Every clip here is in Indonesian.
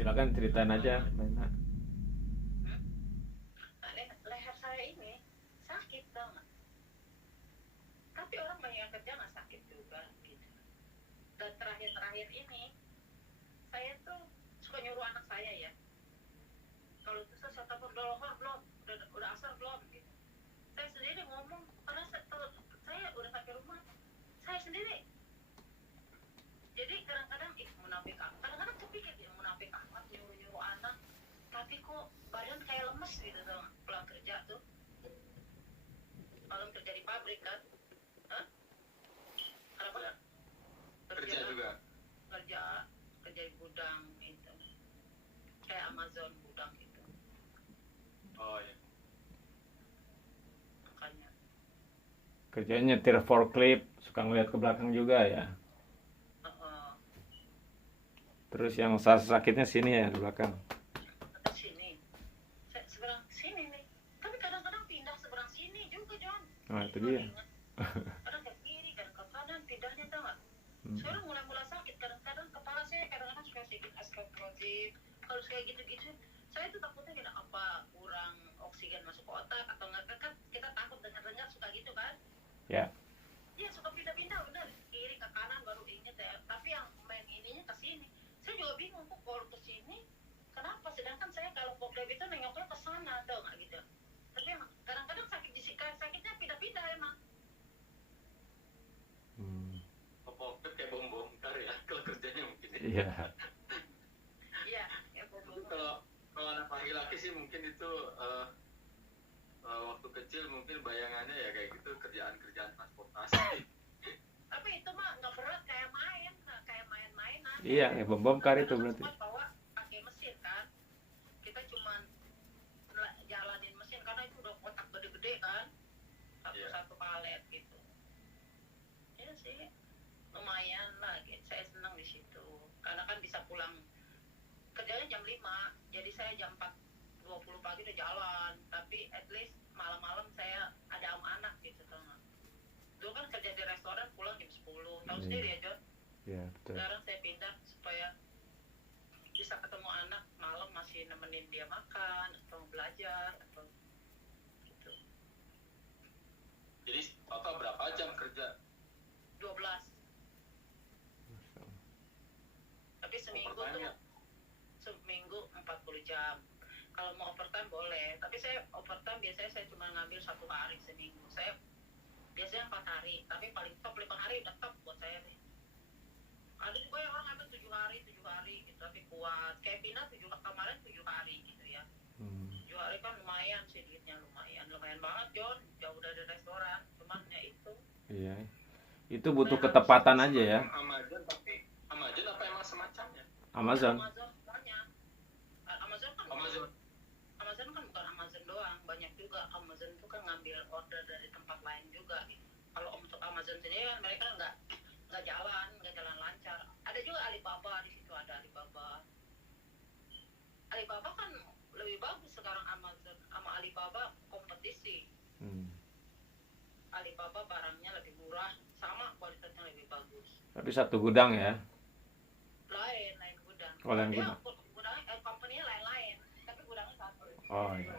Silakan ceritain aja, Lena. Hmm? Leher saya ini sakit tau nggak? Tapi orang banyak yang kerja nggak sakit juga gitu. Dan terakhir-terakhir ini saya tuh suka nyuruh anak saya ya, kalau itu saya telepon lohor belum, udah asar belum gitu. Saya sendiri ngomong karena saya udah sampai rumah saya sendiri. Jadi kadang-kadang munafik, kadang-kadang kepikir ya munafik amat nyuruh-nyuruh anak, tapi kok badan kayak lemes gitu tuh pulang kerja tuh, malam kerja di pabrik kan. Hah? Kenapa? Kerja juga. Kerja di gudang gitu, kayak Amazon gudang gitu. Oh ya. Makanya Kerjanya nyetir forklift, suka ngeliat ke belakang juga ya. Terus yang sakitnya sini ya, di belakang. sini, seberang sini nih. Tapi kadang-kadang pindah seberang sini juga, John. Nah, itu dia. Kadang ke kiri, kadang ke kanan, pindahnya tau nggak? Sekarang mulai sakit. Kadang-kadang kepala saya kadang-kadang suka sedikit astagfirullahaladzim. Kalau kayak gitu-gitu, saya tuh takutnya kena apa, kurang oksigen masuk ke otak atau nggak, kan kita takut dengar-dengar suka gitu kan? Ya. Iya, suka pindah-pindah, udah kiri ke kanan baru inget ya. Tapi yang main ininya ke sini. Saya juga bingung kok kalau ke sini kenapa, sedangkan saya kalau forklift itu nengoknya ke sana tau nggak gitu. Tapi emang kadang-kadang sakitnya pindah-pindah emang. Forklift kayak bom bongkar ya kalau kerjanya mungkin. Iya. Iya, ya bom. Kalau anak laki-laki sih mungkin itu waktu kecil mungkin bayangannya ya kayak gitu, kerjaan-kerjaan transportasi. Tapi itu mah nggak berat, kayak main-mainan. Iya, ya bom-bongkar itu berarti. Cuma bawa pakai mesin kan. Kita cuma jalanin mesin karena itu udah kotak gede-gede kan. Satu palet gitu. Ya sih, lumayan lah gitu. Saya senang di situ. Karena kan bisa pulang kerjanya jam 5. Jadi saya jam 4:20 pagi udah jalan. Tapi at least malam-malam saya ada sama anak gitu tuh. Dulu kan kerja di restoran pulang jam 10. Tahu sendiri ya, John? Iya, betul. Sekarang saya pindah supaya bisa ketemu anak malam, masih nemenin dia makan atau belajar atau gitu. Jadi total berapa jam kerja? 12. Tapi seminggu 40 jam. Kalau mau overtime boleh, tapi saya overtime biasanya saya cuma ngambil 1 hari seminggu. Saya biasanya 4 hari, tapi paling top 5 hari udah top buat saya nih. Ada juga yang orang ngambil 7 hari gitu, tapi kuat. Kayak Pina kemarin 7 hari gitu ya. 7 hari kan lumayan sih, duitnya lumayan banget, John. Jauh dari restoran, cuman ya itu. Iya. Itu butuh ketepatan aja ya. Amazon, tapi Amazon apa emang semacamnya? Amazon. Banyak. Amazon kan bukan Amazon doang, banyak juga. Amazon itu kan ngambil order dari tempat lain juga. Kalau untuk Amazon sendiri kan mereka nggak jalan lancar. Ada juga Alibaba, di situ ada Alibaba. Alibaba kan lebih bagus sekarang, Amazon sama Alibaba kompetisi. Alibaba barangnya lebih murah, sama kualitasnya lebih bagus. Tapi satu gudang ya? Lain gudang. Oh, lain gudang. Gudangnya, company-nya lain-lain, tapi gudangnya satu. Oh iya.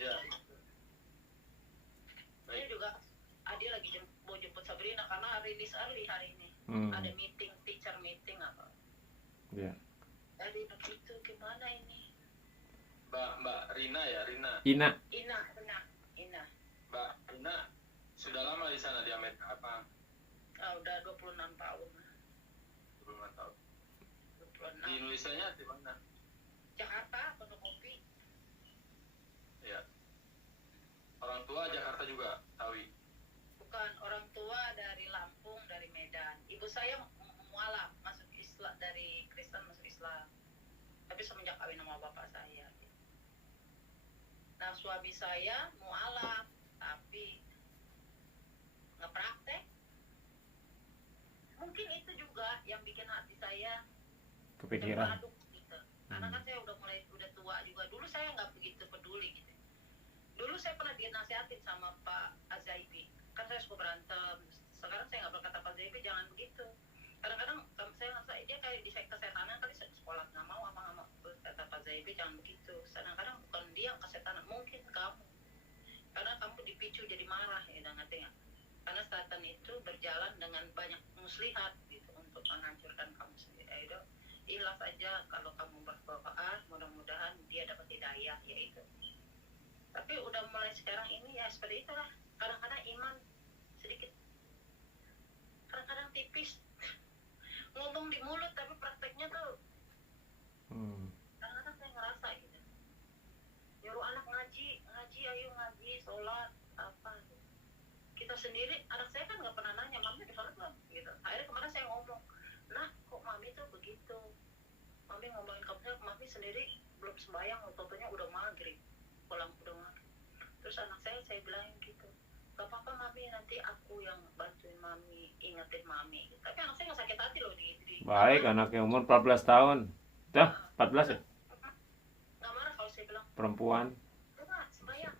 Ya. Ini juga Adi lagi mau jemput Sabrina karena rilis early hari ini. Ada meeting, teacher meeting apa. Iya. Jadi begitu, gimana ini? Mbak Rina ya, Rina. Ina. Mbak Rina sudah lama di sana di Amerika apa? Udah 26 tahun. 26 tahun. 26. Di Indonesia-nya di mana? Jakarta, Pondok Kopi. Ya. Orang tua Jakarta juga, Tawi. Bukan, orang tua dari Lampung, dari Medan. Ibu saya mualaf, masuk Islam, dari Kristen masuk Islam. Tapi semenjak kawin sama bapak saya. Nah, suami saya mualaf, tapi ngepraktek. Mungkin itu juga yang bikin hati saya Kepikiran. aduk gitu. Karena kan saya udah tua juga. Dulu saya nggak begitu peduli gitu. Dulu saya pernah dinasihatin sama Pak Azaibi. Kan saya suka berantem. Sekarang saya nggak berkata, Pak Azaibi jangan begitu. Kadang-kadang saya ngerasa dia kayak di kesetanan kali sekolah nggak mau sama kata Pak Zaibi jangan begitu. Kadang-kadang bukan dia yang kesetanan, mungkin kamu. Karena kamu dipicu jadi marah, ya ngerti nggak? Karena setan itu berjalan dengan banyak muslihat gitu untuk menghancurkan kamu sendiri. Ayo, ikhlas aja kalau kamu berdoa, mudah-mudahan dia dapat hidayah ya itu. Tapi udah mulai sekarang ini ya seperti itulah. Kadang-kadang iman sedikit, kadang-kadang tipis. Ngomong di mulut tapi prakteknya tuh kadang-kadang saya ngerasa gitu. Nyuruh anak ngaji, ayo ngaji, sholat, apa gitu. Kita sendiri, anak saya kan nggak pernah nanya, mami udah sholat belum? Gitu. Akhirnya kemarin saya ngomong, nah kok mami tuh begitu? Mami ngomongin kamu, mami sendiri belum sembahyang, tentunya udah maghrib, pulang udah maghrib. Terus anak saya bilangin gitu, gak apa-apa mami, nanti aku yang bantuin mami, ingetin mami. Tapi anak saya nggak sakit hati loh di Baik, anaknya umur 14 tahun. Dah, 14 ya? Nggak marah kalau saya bilang, Perempuan. enggak, sembahyang.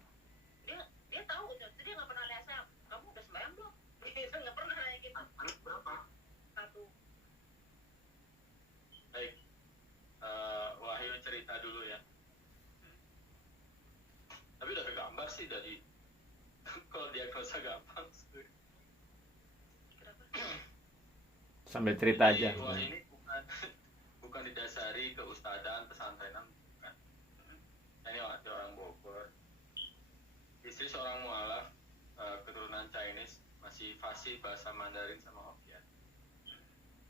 Dia tahu, dia nggak pernah nanya saya, kamu udah sembahyang belum? Gitu, nggak pernah nanya gitu. Anak berapa? 1. Baik, Wahyu cerita dulu ya. Tapi udah kegambar sih dari kalau diagnosa gampang. Sambil cerita aja. Wah ini bukan didasari keustadaan pesantrenan, bukan. Ini orang Bogor. Istri seorang mualaf, keturunan Chinese, masih fasih bahasa Mandarin sama Hokkien.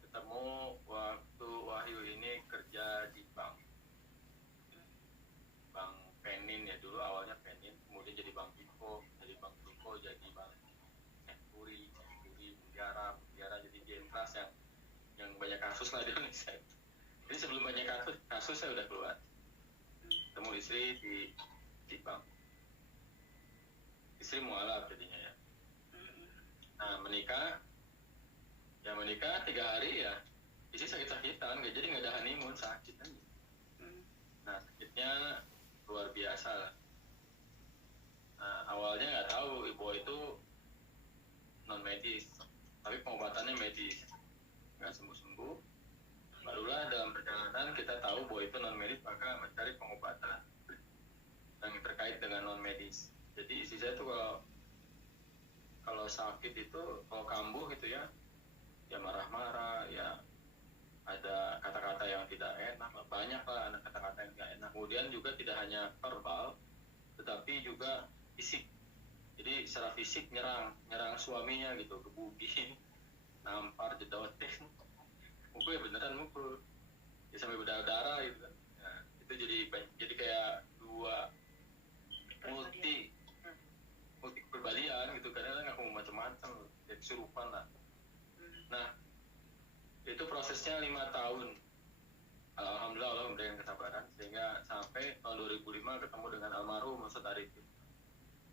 Ketemu waktu Wahyu ini kerja di bank Penin ya, dulu awalnya Penin, kemudian jadi Bank Biko, jadi Bank Biko, jadi Bank Puri, Mutiara, jadi Jentras yang banyak kasus lah di Indonesia. Jadi sebelum banyak kasus saya udah keluar. Ketemu istri di bank. Istri mualaf jadinya ya. Nah menikah 3 hari ya, istri sakit-sakitan, jadi nggak ada honeymoon, sakit aja. Nah sakitnya luar biasa lah. Nah, awalnya nggak tahu ibu itu non medis, tapi pengobatannya medis, nggak sembuh. Barulah dalam perjalanan kita tahu bahwa itu non medis, maka mencari pengobatan yang terkait dengan non medis. Jadi istri saya tuh kalau sakit itu, kalau kambuh gitu ya marah-marah, ya ada kata-kata yang tidak enak, banyak lah kata-kata yang tidak enak. Kemudian juga tidak hanya verbal, tetapi juga fisik. Jadi secara fisik nyerang suaminya gitu, gebukin, nampar, jedotin, mukul ya beneran mukul, ya sampai berdarah gitu kan. Nah, itu jadi kayak dua multi kepribadian gitu, kadang ngaku macam-macam, jadi kesurupan lah. Nah itu prosesnya 5 tahun. Alhamdulillah Allah memberikan kesabaran sehingga sampai tahun 2005 ketemu dengan almarhum Ustaz Arifin.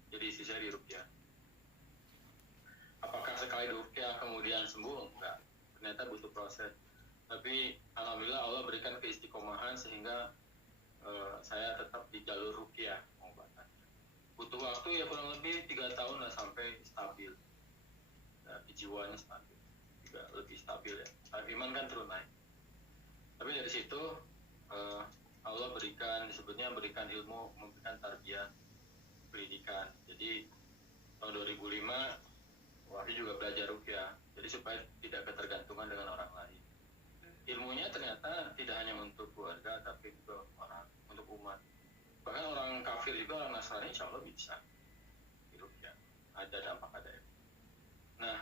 Jadi istri saya di Ruqyah. Apakah sekali Ruqyah kemudian sembuh? Enggak. Ternyata butuh proses. Tapi alhamdulillah Allah berikan keistiqomahan sehingga saya tetap di jalur Ruqyah pengobatan. Butuh waktu ya kurang lebih 3 tahun lah sampai stabil. Nah, jiwanya stabil. Juga lebih stabil ya. Iman kan terus naik. Tapi dari situ Allah disebutnya berikan ilmu, memberikan tarbiyah, pendidikan. Jadi tahun 2005 Wahyu juga belajar ruqyah. Jadi supaya tidak ketergantungan dengan orang lain. Ilmunya ternyata tidak hanya untuk keluarga, tapi juga untuk umat. Bahkan orang kafir juga, orang Nasrani insya Allah bisa di ruqyah. Ada dampak, ada ya. Nah,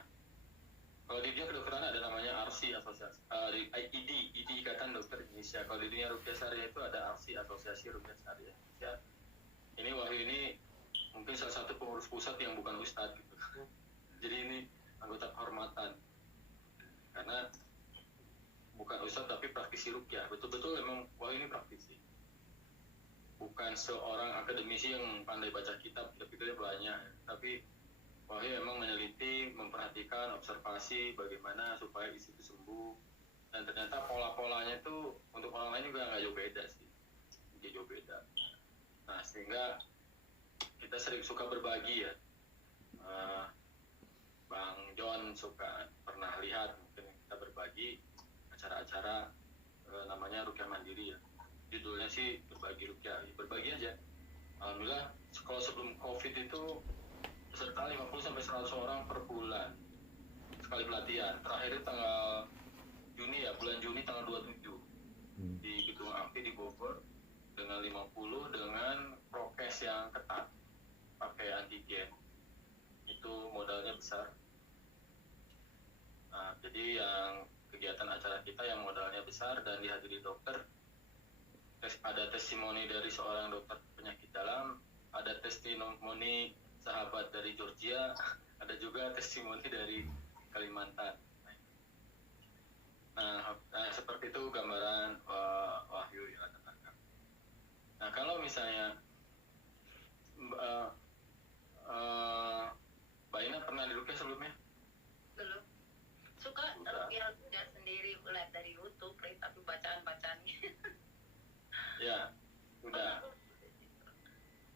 kalau di dunia kedokteran ada namanya ARSI, asosiasi ID Ikatan Dokter Indonesia. Kalau di dunia ruqyah syariah itu ada ARSI, Asosiasi Ruqyah Syariah. Ya. Ini Wahyu ini mungkin salah satu pengurus pusat yang bukan ustadz gitu. Jadi ini anggota kehormatan. Karena bukan ustadz tapi praktisi ruqyah. Betul-betul memang Wahyu ini praktisi. Bukan seorang akademisi yang pandai baca kitab, pikirnya banyak, tapi Wahyu memang meneliti, memperhatikan, observasi bagaimana supaya isi itu sembuh. Dan ternyata pola-polanya itu untuk orang lain juga nggak jauh beda sih. Jadi jauh beda. Nah, sehingga kita sering suka berbagi ya. Bang John pernah lihat, mungkin kita berbagi acara-acara namanya rukyah mandiri ya. Judulnya sih berbagi rukyah, berbagi aja. Alhamdulillah kalau sebelum COVID itu peserta 50 sampai 100 orang per bulan sekali pelatihan. Terakhir itu tanggal Juni ya, bulan Juni tanggal 27 di Gedung Amphi di Bogor dengan 50 dengan prokes yang ketat, pakai antigen. Itu modalnya besar. Nah, jadi yang kegiatan acara kita yang modalnya besar dan dihadiri dokter, ada testimoni dari seorang dokter penyakit dalam, ada testimoni sahabat dari Georgia, ada juga testimoni dari Kalimantan. Nah, seperti itu gambaran Wahyu yang ada tangkap. Nah, kalau misalnya Mbak Ina pernah dirukyah sebelumnya? Belum. Suka rukyah sendiri, lihat dari YouTube, tapi bacaan-bacaannya. Ya, sudah.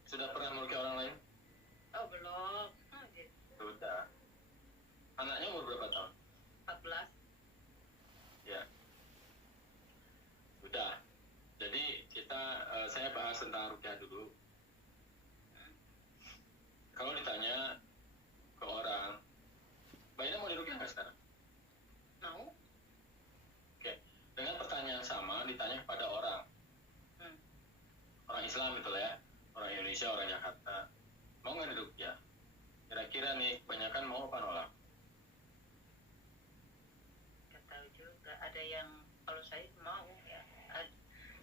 Sudah pernah merukyah orang lain? Oh, belum. Gitu. Sudah. Anaknya umur berapa tahun? 14. Ya. Sudah. Jadi saya bahas tentang rukyah dulu. Kalau ditanya ke orang, Mbak Ina mau dirukyah nggak sekarang? Mau? Oke. Dengan pertanyaan sama ditanya kepada orang. Orang Islam itu lah ya. Orang Indonesia, orang Jakarta. Mau nggak dirukyah? Kira-kira nih, kebanyakan mau apa nolak? Nggak tahu juga. Ada yang kalau saya mau ya.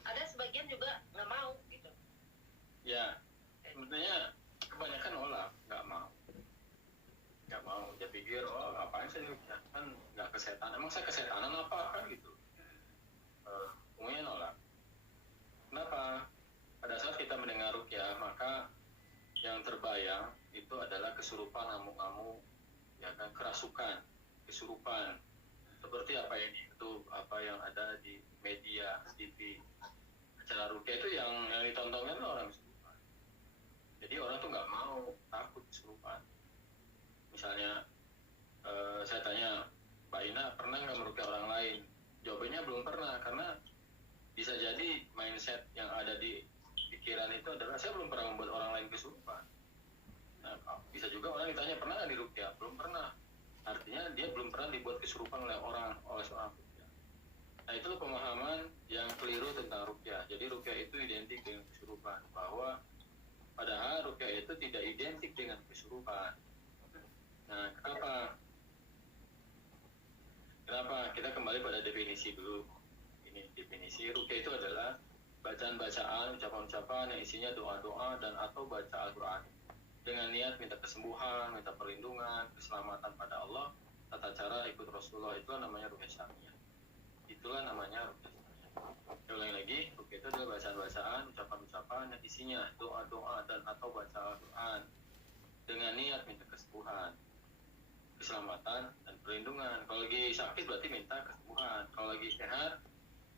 Ada sebagian juga nggak mau gitu. Ya, sebetulnya kebanyakan nolak, nggak mau. Nggak mau. Dia pikir, oh ngapain saya dirukyah? Kan nggak kesetanan. Emang saya kesetanan apa? Kan gitu. Umumnya nolak. Kenapa? Pada saat kita mendengar rukyah, maka yang terbayang itu adalah kesurupan, ngamuk-ngamuk, ya kan, kerasukan, kesurupan. Seperti apa yang ada di media, TV, acara rukyah itu yang ditontonkan orang kesurupan. Jadi orang tuh nggak mau, takut kesurupan. Misalnya saya tanya, Mbak Ina pernah nggak merukyah orang lain? Jawabannya belum pernah, karena bisa jadi mindset yang ada di pikiran itu adalah saya belum pernah membuat orang lain kesurupan. Nah, bisa juga orang ditanya pernah nggak dirukyah? Belum pernah. Artinya dia belum pernah dibuat kesurupan oleh seorang rukyah. Nah, itulah pemahaman yang keliru tentang rukyah. Jadi rukyah itu identik dengan kesurupan, bahwa padahal rukyah itu tidak identik dengan kesurupan. Nah, kenapa? Kita kembali pada definisi dulu. Ini definisi rukyah itu adalah bacaan-bacaan, ucapan-ucapan yang isinya doa-doa dan atau baca Al-Quran dengan niat minta kesembuhan, minta perlindungan, keselamatan pada Allah, tata cara ikut Rasulullah. Itulah namanya rukyah syariah. Itulah namanya rukyah syariah. Ulangi lagi, rukyah itu adalah bacaan-bacaan, ucapan-ucapan yang isinya doa-doa dan atau baca Al-Quran dengan niat minta kesembuhan, keselamatan dan perlindungan. Kalau lagi sakit berarti minta kesembuhan. Kalau lagi sehat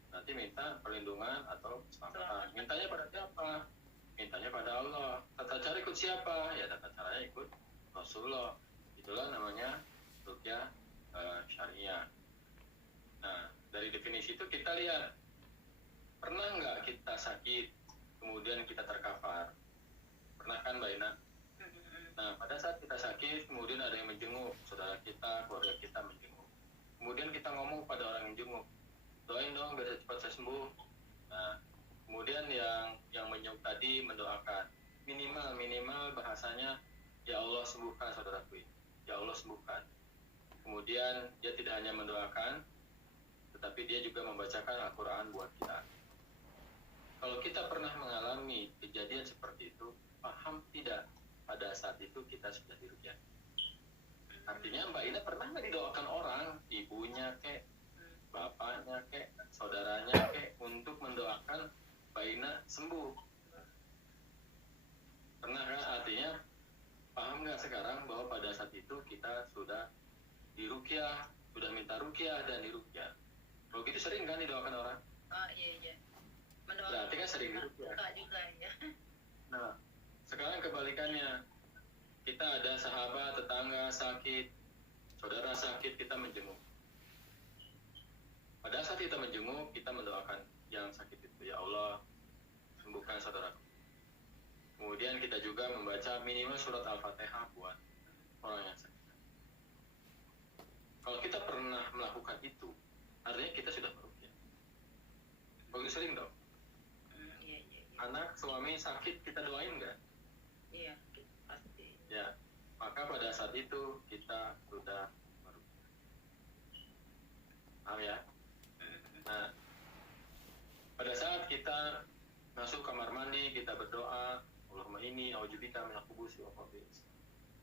nanti minta perlindungan atau keselamatan. Mintanya pada siapa? Mintanya pada Allah. Tata cara ikut siapa? Ya tata caranya ikut Rasulullah. Itulah namanya rukyah syariah. Nah, dari definisi itu kita lihat, pernah nggak kita sakit kemudian kita terkafar? Pernah kan, Mbak Ina? Nah, pada saat kita sakit kemudian ada yang menjenguk, saudara kita, keluarga kita menjenguk. Kemudian kita ngomong pada orang yang jenguk, doain dong biar cepat saya sembuh. Nah, kemudian yang menjenguk tadi mendoakan, minimal bahasanya, ya Allah sembuhkan saudaraku ini, ya Allah sembuhkan. Kemudian dia tidak hanya mendoakan, tetapi dia juga membacakan Al-Quran buat kita. Kalau kita pernah mengalami kejadian seperti itu, paham tidak pada saat itu kita sudah dirukyah? Artinya Mbak Ina pernah nggak didoakan orang, ibunya kek, bapaknya kek, saudaranya kek, untuk mendoakan Mbak Ina sembuh? Pernah kan? Artinya paham nggak sekarang bahwa pada saat itu kita sudah dirukyah, sudah minta rukyah dan dirukyah? Kalau gitu sering kan didoakan orang? Oh iya. Berarti kan sering dirukyah. Juga ya. Nah, sekarang kebalikannya, kita ada sahabat, tetangga sakit, saudara sakit, kita menjenguk. Pada saat saat kita menjenguk, kita mendoakan yang sakit itu, ya Allah sembuhkan saudaraku. Kemudian kita juga membaca minimal surat Al-Fatihah buat orang yang sakit. Kalau kita pernah melakukan itu, artinya kita sudah meruqyah. Bagus sering dong. Iya. Anak, suami sakit, kita doain nggak? Iya, pasti. Ya, maka pada saat itu kita sudah meruqyah. Paham ya? Nah, pada saat kita masuk kamar mandi, kita berdoa, Allahumma inni a'udzubika minal khubuthi wal khaba'ith.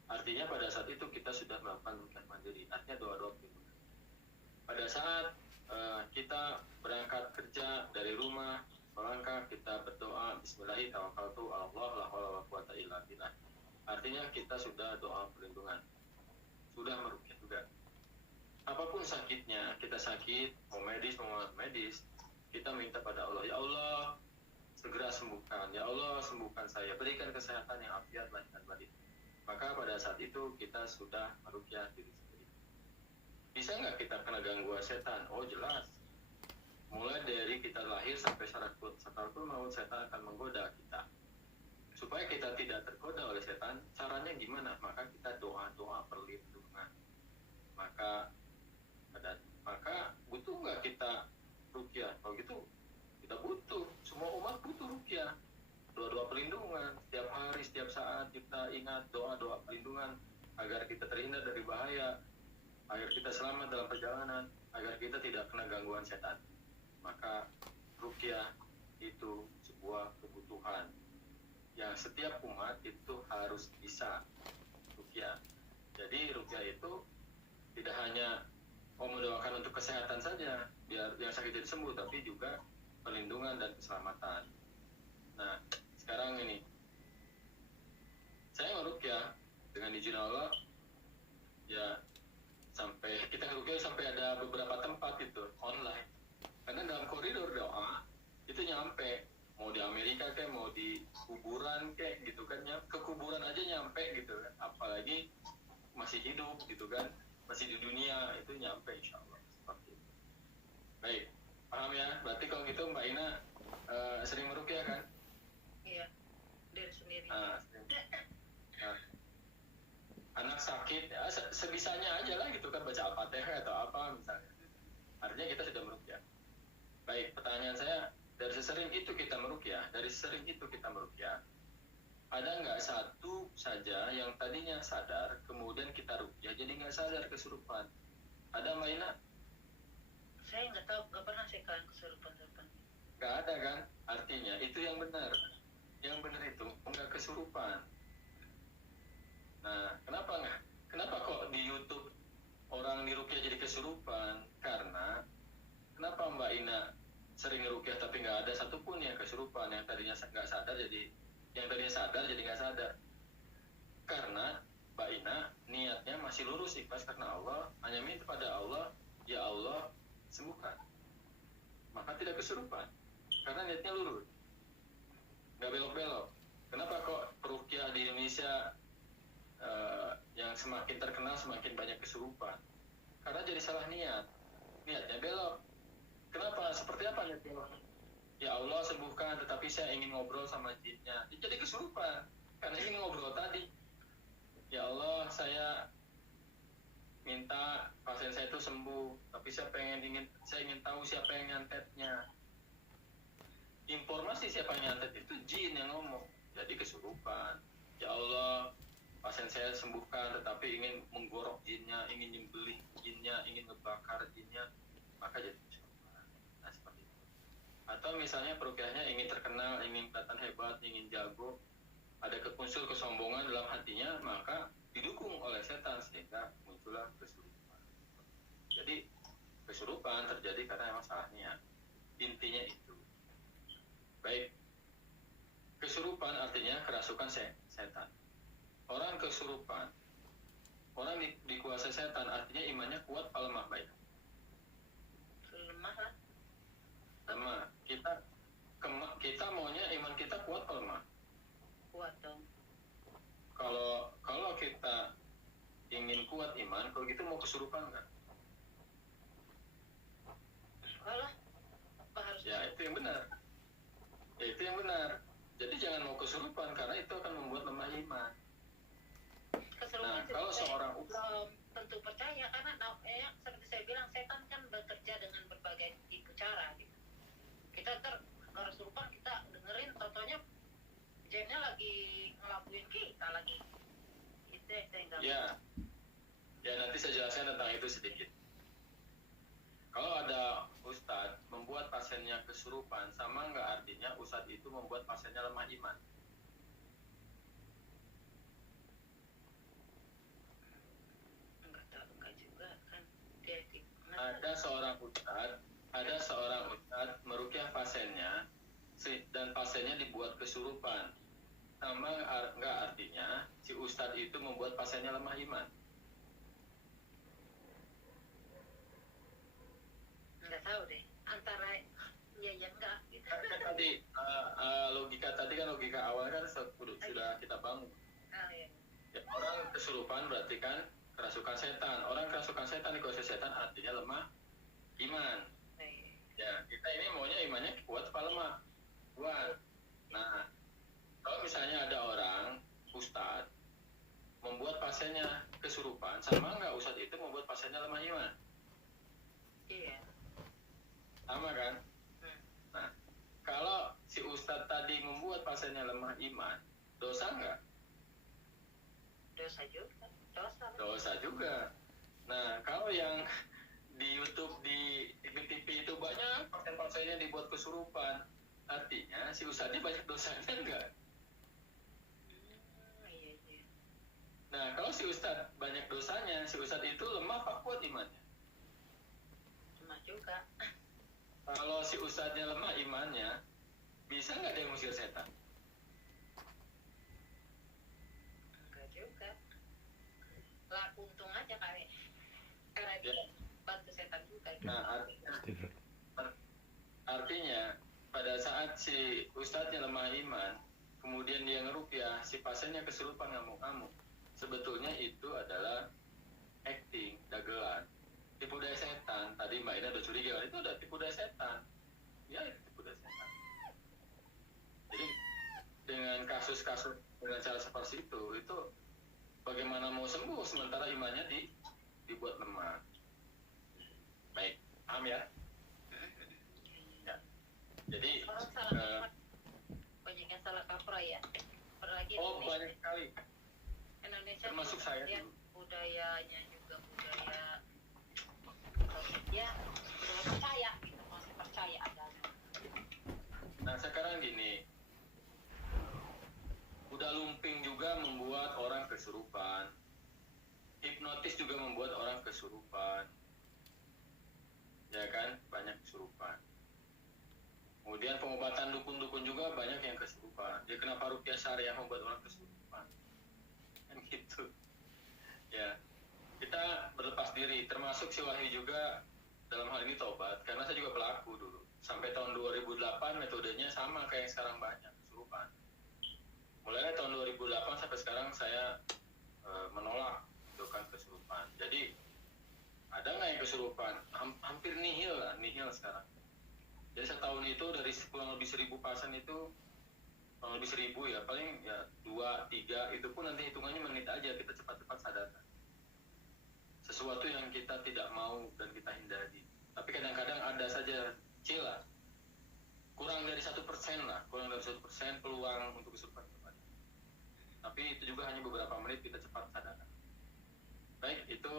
Artinya pada saat itu kita sudah melakukan ruqyah mandiri, artinya doa-doa perlindungan. Pada saat kita berangkat kerja dari rumah, melangkah, kita berdoa bismillahirrahmanirrahim, tawakkaltu 'ala Allah, la haula wala quwwata illa billah. Artinya kita sudah doa perlindungan, sudah meruqyah juga. Apapun sakitnya, kita sakit, mau medis, mau medis, kita minta pada Allah, ya Allah segera sembuhkan, ya Allah sembuhkan saya, berikan kesehatan yang afiat lahir dan batin. Maka pada saat itu kita sudah meruqyah diri sendiri. Bisa nggak kita kena gangguan setan? Oh jelas. Mulai dari kita lahir sampai sakaratul maut, setan akan menggoda kita. Supaya kita tidak tergoda oleh setan, caranya gimana? Maka kita doa-doa perlindungan. Maka butuh nggak kita ruqyah? Kalau gitu kita butuh, semua umat butuh ruqyah, doa-doa perlindungan setiap hari, setiap saat kita ingat doa-doa perlindungan agar kita terhindar dari bahaya, agar kita selamat dalam perjalanan, agar kita tidak kena gangguan setan. Maka ruqyah itu sebuah kebutuhan yang setiap umat itu harus bisa ruqyah. Jadi ruqyah itu tidak hanya mendoakan untuk kesehatan saja biar yang sakit jadi sembuh, tapi juga perlindungan dan keselamatan. Nah, sekarang ini saya meruqyah dengan izin Allah, ya sampai kita meruqyah sampai ada beberapa tempat itu online. Karena dalam koridor doa itu nyampe, mau di Amerika kayak mau di kuburan kayak gitu kan, ke kuburan aja nyampe gitu kan, apalagi masih hidup gitu kan, masih di dunia itu nyampe insya Allah seperti itu. Baik, paham ya? Berarti kalau gitu Mbak Ina sering meruqyah kan? Iya, dari sendiri. Anak sakit ya, sebisanya aja lah gitu kan, baca Al-Fatihah atau apa misalnya. Artinya kita sudah meruqyah. Baik, pertanyaan saya, dari sesering itu kita meruqyah, ada nggak satu saja yang tadinya sadar kemudian kita ruqyah jadi nggak sadar kesurupan? Ada Mbak Ina? Saya nggak tahu, nggak pernah saya kalian kesurupan. Nggak ada kan? Artinya itu yang benar. Yang benar itu nggak kesurupan. Nah, kenapa kok di YouTube orang diruqyah jadi kesurupan? Karena kenapa Mbak Ina sering ruqyah tapi nggak ada satupun yang kesurupan, yang tadinya nggak sadar jadi, yang tadinya sadar jadi nggak sadar? Karena Mbak Ina niatnya masih lurus, ikhlas karena Allah, hanya minta pada Allah, ya Allah sembuhkan, maka tidak kesurupan karena niatnya lurus, nggak belok-belok. Kenapa kok ruqyah di Indonesia yang semakin terkenal semakin banyak kesurupan? Karena jadi salah niatnya belok. Kenapa? Seperti apa niatnya? Ya Allah sembuhkan, tetapi saya ingin ngobrol sama jinnya, jadi kesurupan karena ingin ngobrol tadi. Ya Allah, saya minta pasien saya itu sembuh, tapi saya ingin tahu siapa yang nyantetnya. Informasi siapa yang nyantet itu jin yang ngomong, jadi kesurupan. Ya Allah, pasien saya sembuhkan, tetapi ingin menggorok jinnya, ingin nyembelih jinnya, ingin ngebakar jinnya, maka jadi kesurupan. Nah seperti itu. Atau misalnya peruqyahnya ingin terkenal, ingin kelihatan hebat, ingin jago, ada unsur kesombongan dalam hatinya, maka didukung oleh setan sehingga muncullah kesurupan. Jadi kesurupan terjadi karena memang salah niat. Intinya itu. Baik. Kesurupan artinya kerasukan setan. Orang kesurupan, orang dikuasai setan, artinya imannya kuat apa lemah, baik? Lemah lah. Lemah. Kita maunya iman kita kuat apa lemah? Kuat dong. Kalau kita ingin kuat iman, kalau gitu mau kesurupan nggak? Alah, yang benar. Ya, itu yang benar. Jadi jangan mau kesurupan karena itu akan membuat lemah iman. Keserupan Nah, kalau seorang belum tentu percaya karena seperti saya bilang setan kan bekerja dengan berbagai tipe cara gitu. Kita kalau kesurupan kita dengerin totonya jennya lagi ngelakuin kita lagi. Itu yang saya nggak ya, ya nanti saya jelaskan tentang itu sedikit. Kalau ada ustadz membuat pasiennya kesurupan, sama nggak artinya ustadz itu membuat pasiennya lemah iman? enggak juga kan dia Ada seorang ustadz meruqyah pasiennya dan pasiennya dibuat kesurupan, sama nggak artinya si ustadz itu membuat pasiennya lemah iman? nggak tahu deh antara iya ya enggak gitu. Kan tadi logika tadi kan logika awal kan sudah kita bangun. Iya. Ya, orang kesurupan berarti kan kerasukan setan. Orang kerasukan setan, dikuasai setan artinya lemah iman. Ya, kita ini maunya imannya kuat apa lemah? Kuat. Nah, kalau misalnya ada orang ustadz membuat pasiennya kesurupan, sama nggak ustadz itu membuat pasiennya lemah iman? Iya. Sama kan? Nah, kalau si ustadz tadi membuat pasiennya lemah iman, dosa nggak? Dosa juga. Dosa juga. Nah, kalau yang di YouTube, di TV itu banyak pasien-pasiennya dibuat kesurupan, artinya si ustadznya banyak dosanya enggak? Iya. Nah, kalau si ustadz banyak dosanya, si ustadz itu lemah apa kuat imannya? Lemah juga. Kalau si ustadznya lemah imannya, bisa nggak dia ngusir setan? Enggak juga. Lah untung aja kali. Karena dia bantu setan juga gitu. Nah, artinya pada saat si ustadznya lemah iman, kemudian dia ngeruqyah, si pasiennya kesurupan ngamuk-ngamuk, sebetulnya itu adalah acting, dagelan, tipu daya setan. Tadi Mbak Ina udah curiga, itu udah tipu daya setan. Ya, itu tipu daya setan. Jadi dengan kasus-kasus dengan cara seperti itu bagaimana mau sembuh sementara imannya dibuat lemah. Baik, paham ya? Ya. Jadi Orang salah banyak yang salah kaprah ya. Apalagi banyak sekali. Indonesia Termasuk saya ya, dulu. budayanya juga budaya ya budaya percaya gitu, masih percaya agama. Nah sekarang gini, kuda lumping juga membuat orang kesurupan, hipnotis juga membuat orang kesurupan, ya kan, banyak kesurupan. Kemudian pengobatan dukun-dukun juga banyak yang kesurupan. Ya kenapa ruqyah syariah membuat orang kesurupan? Kan gitu. Ya, kita berlepas diri, termasuk si Wahyu juga dalam hal ini tobat, karena saya juga pelaku dulu. Sampai tahun 2008 metodenya sama kayak yang sekarang banyak kesurupan. Mulai tahun 2008 sampai sekarang saya menolak kan kesurupan. Jadi ada nggak yang kesurupan? Hampir nihil lah, nihil sekarang. Jadi setahun itu dari kurang lebih 1000 pasien itu kurang lebih 1000 ya, paling ya 2, 3 itu pun nanti hitungannya menit aja, kita cepat-cepat sadarkan sesuatu yang kita tidak mau dan kita hindari. Tapi kadang-kadang ada saja celah, kurang dari 1% lah, kurang dari 1% peluang untuk kesurupan kembali. Tapi itu juga hanya beberapa menit kita cepat sadarkan. Baik, itu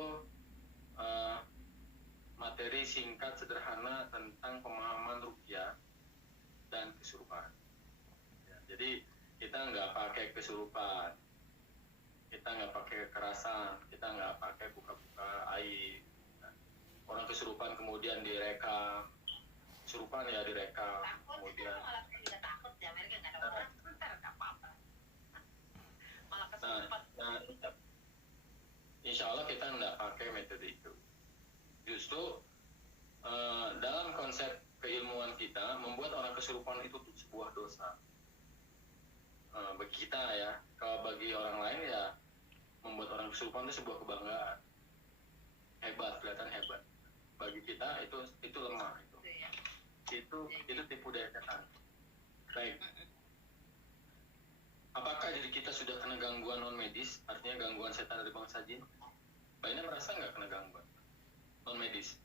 materi singkat sederhana tentang pemahaman ruqyah dan kesurupan. Ya, jadi kita nggak pakai kesurupan, kita nggak pakai kekerasan, kita nggak pakai buka-buka aib. Nah, orang kesurupan kemudian direkam, kesurupan ya direkam, kemudian. Malah tidak takut ya, mereka nggak ada orang, ntar nggak apa-apa. Malah kesurupan. Nah, insya Allah kita nggak pakai metode itu. Justru dalam konsep keilmuan kita membuat orang kesurupan itu sebuah dosa bagi kita ya. Kalau bagi orang lain ya membuat orang kesurupan itu sebuah kebanggaan, hebat, kelihatan hebat. Bagi kita itu lemah itu. itu tipu daya setan. Baik. Apakah diri kita sudah kena gangguan non medis, artinya gangguan setan dari bangsa jin? Mbak Ina merasa nggak kena gangguan non medis?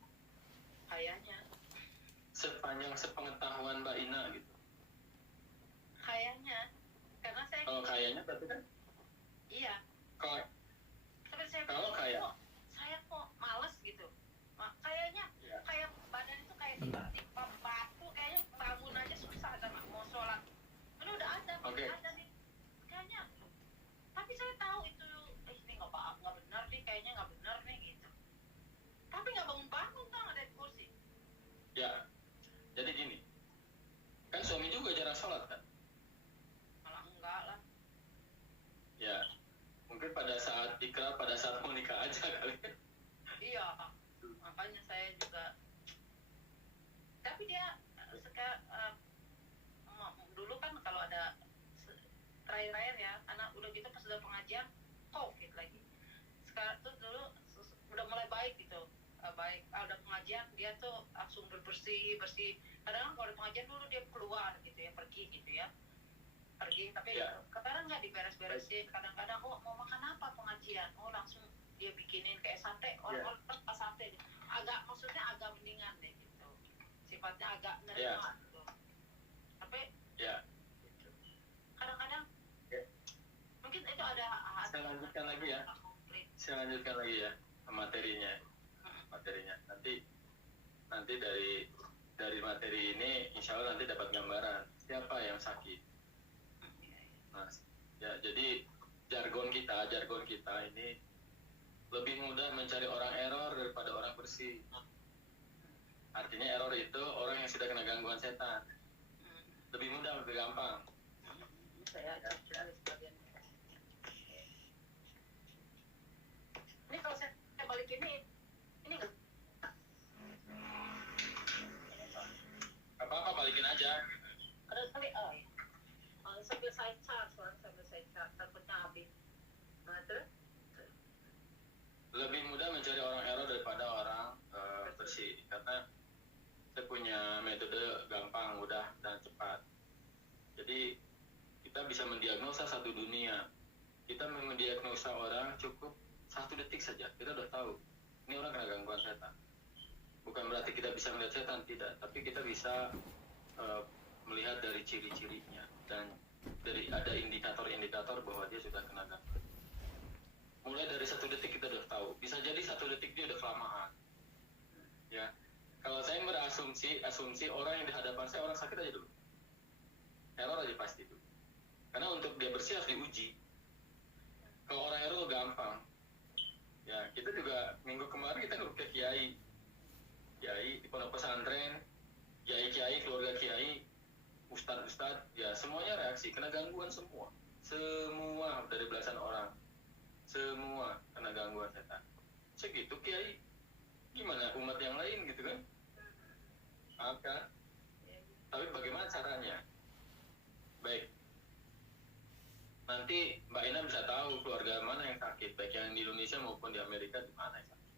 Kayaknya. Sepanjang sepengetahuan Mbak Ina gitu. Kayaknya. Karena saya. Kalau kayaknya berarti kan? Iya. Tapi saya Kalau kayak. Saya kok males gitu. Kayaknya Ya. kayak badan itu kayak ditimpa batu, kayaknya bangun aja susah sama mau sholat. Ini udah ada, Oke. ada nih. Kayaknya. Tapi saya tahu itu ini nggak benar nih, kayaknya nggak benar nih gitu. Tapi nggak bangun-bangun kan ada di kursi. Ya. Jadi gini. Kan suami juga jarang sholat kan? Malah enggak lah. Ya. Mungkin pada saat ikrar, pada saat mau nikah aja kali. Iya, makanya saya juga. Tapi dia dulu kan kalau ada terakhir-terakhir ya, karena udah gitu pas udah pengajian, COVID lagi. Sekarang tuh dulu udah mulai baik gitu, baik. Udah pengajian dia tuh langsung bersih. Kadang kalau ada pengajian dulu dia keluar gitu ya, pergi gitu ya. Tapi kadang nggak diberes-beresin. Kadang-kadang mau makan apa pengajian, langsung dia bikinin kayak sate, orang pas sate maksudnya agak mendingan deh gitu, sifatnya agak nerima gitu. Tapi gitu. Kadang-kadang mungkin itu ada Saya lanjutkan lagi ya materinya nanti dari materi ini insya Allah nanti dapat gambaran siapa yang sakit. Nah, ya jadi jargon kita ini lebih mudah mencari orang error daripada orang bersih. Artinya error itu orang yang sudah kena gangguan setan. Lebih mudah, lebih gampang. Saya sebagian. Ini kalau saya balik ini Apa-apa balikin aja. ada kali sambil saya charge takutnya habis. Nah terus Lebih mudah mencari orang error daripada orang bersih karena saya punya metode gampang, mudah dan cepat. Jadi kita bisa mendiagnosa satu dunia. Kita mendiagnosa orang cukup 1 detik saja. Kita udah tahu ini orang kena gangguan setan. Bukan berarti kita bisa melihat setan, tidak. Tapi kita bisa melihat dari ciri-cirinya dan dari ada indikator-indikator bahwa dia sudah kena gangguan. Mulai dari 1 detik kita udah tahu. Bisa jadi 1 detik dia udah kelamaan. Ya, kalau saya asumsi orang yang di hadapan saya orang sakit aja dulu. Error aja pasti itu. Karena untuk dia bersih harus diuji. Kalau orang error gampang. Ya, kita juga minggu kemarin kita ke kiai di pondok pesantren, kiai, keluarga kiai, ustad, ya semuanya reaksi, kena gangguan semua dari belasan orang. Semua kena gangguan setan. Segitu kiai, gimana umat yang lain gitu kan? Maka, tapi bagaimana caranya? Baik, nanti Mbak Ina bisa tahu keluarga mana yang sakit, baik yang di Indonesia maupun di Amerika di mana yang sakit,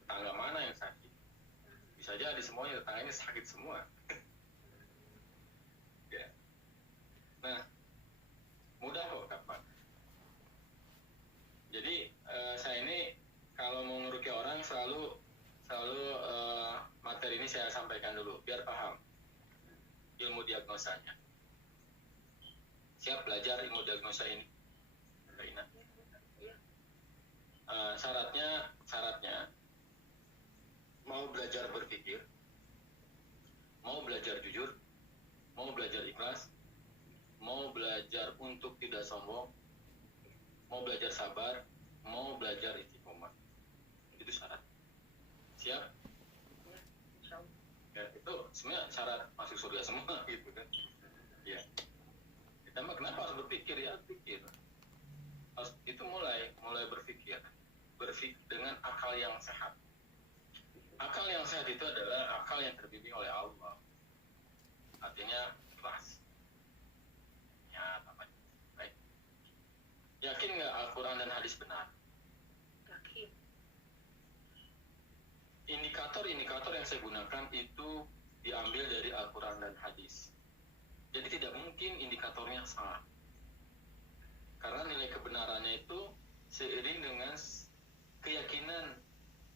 tetangga mana yang sakit. Bisa jadi semuanya tetangganya sakit semua. Ya. Nah, mudah kok kapan. Jadi saya ini kalau mau ngeruki orang selalu materi ini saya sampaikan dulu biar paham ilmu diagnosanya. Siap belajar ilmu diagnosa ini, Mbak Ina? Syaratnya mau belajar berpikir, mau belajar jujur, mau belajar ikhlas, mau belajar untuk tidak sombong, mau belajar sabar, mau belajar istiqomah. Itu syarat. Siap? Ya, itu sebenarnya syarat masuk surga semua gitu kan. Ya. Kita mah kenapa harus berpikir ya? Pikir. Harus itu mulai berpikir dengan akal yang sehat. Akal yang sehat itu adalah akal yang terbimbing oleh Allah. Artinya ikhlas. Ya, apa? Baik. Yakin nggak Al-Quran dan hadis benar? yakin. Indikator yang saya gunakan itu diambil dari Al-Quran dan hadis. Jadi tidak mungkin indikatornya salah. Karena nilai kebenarannya itu seiring dengan keyakinan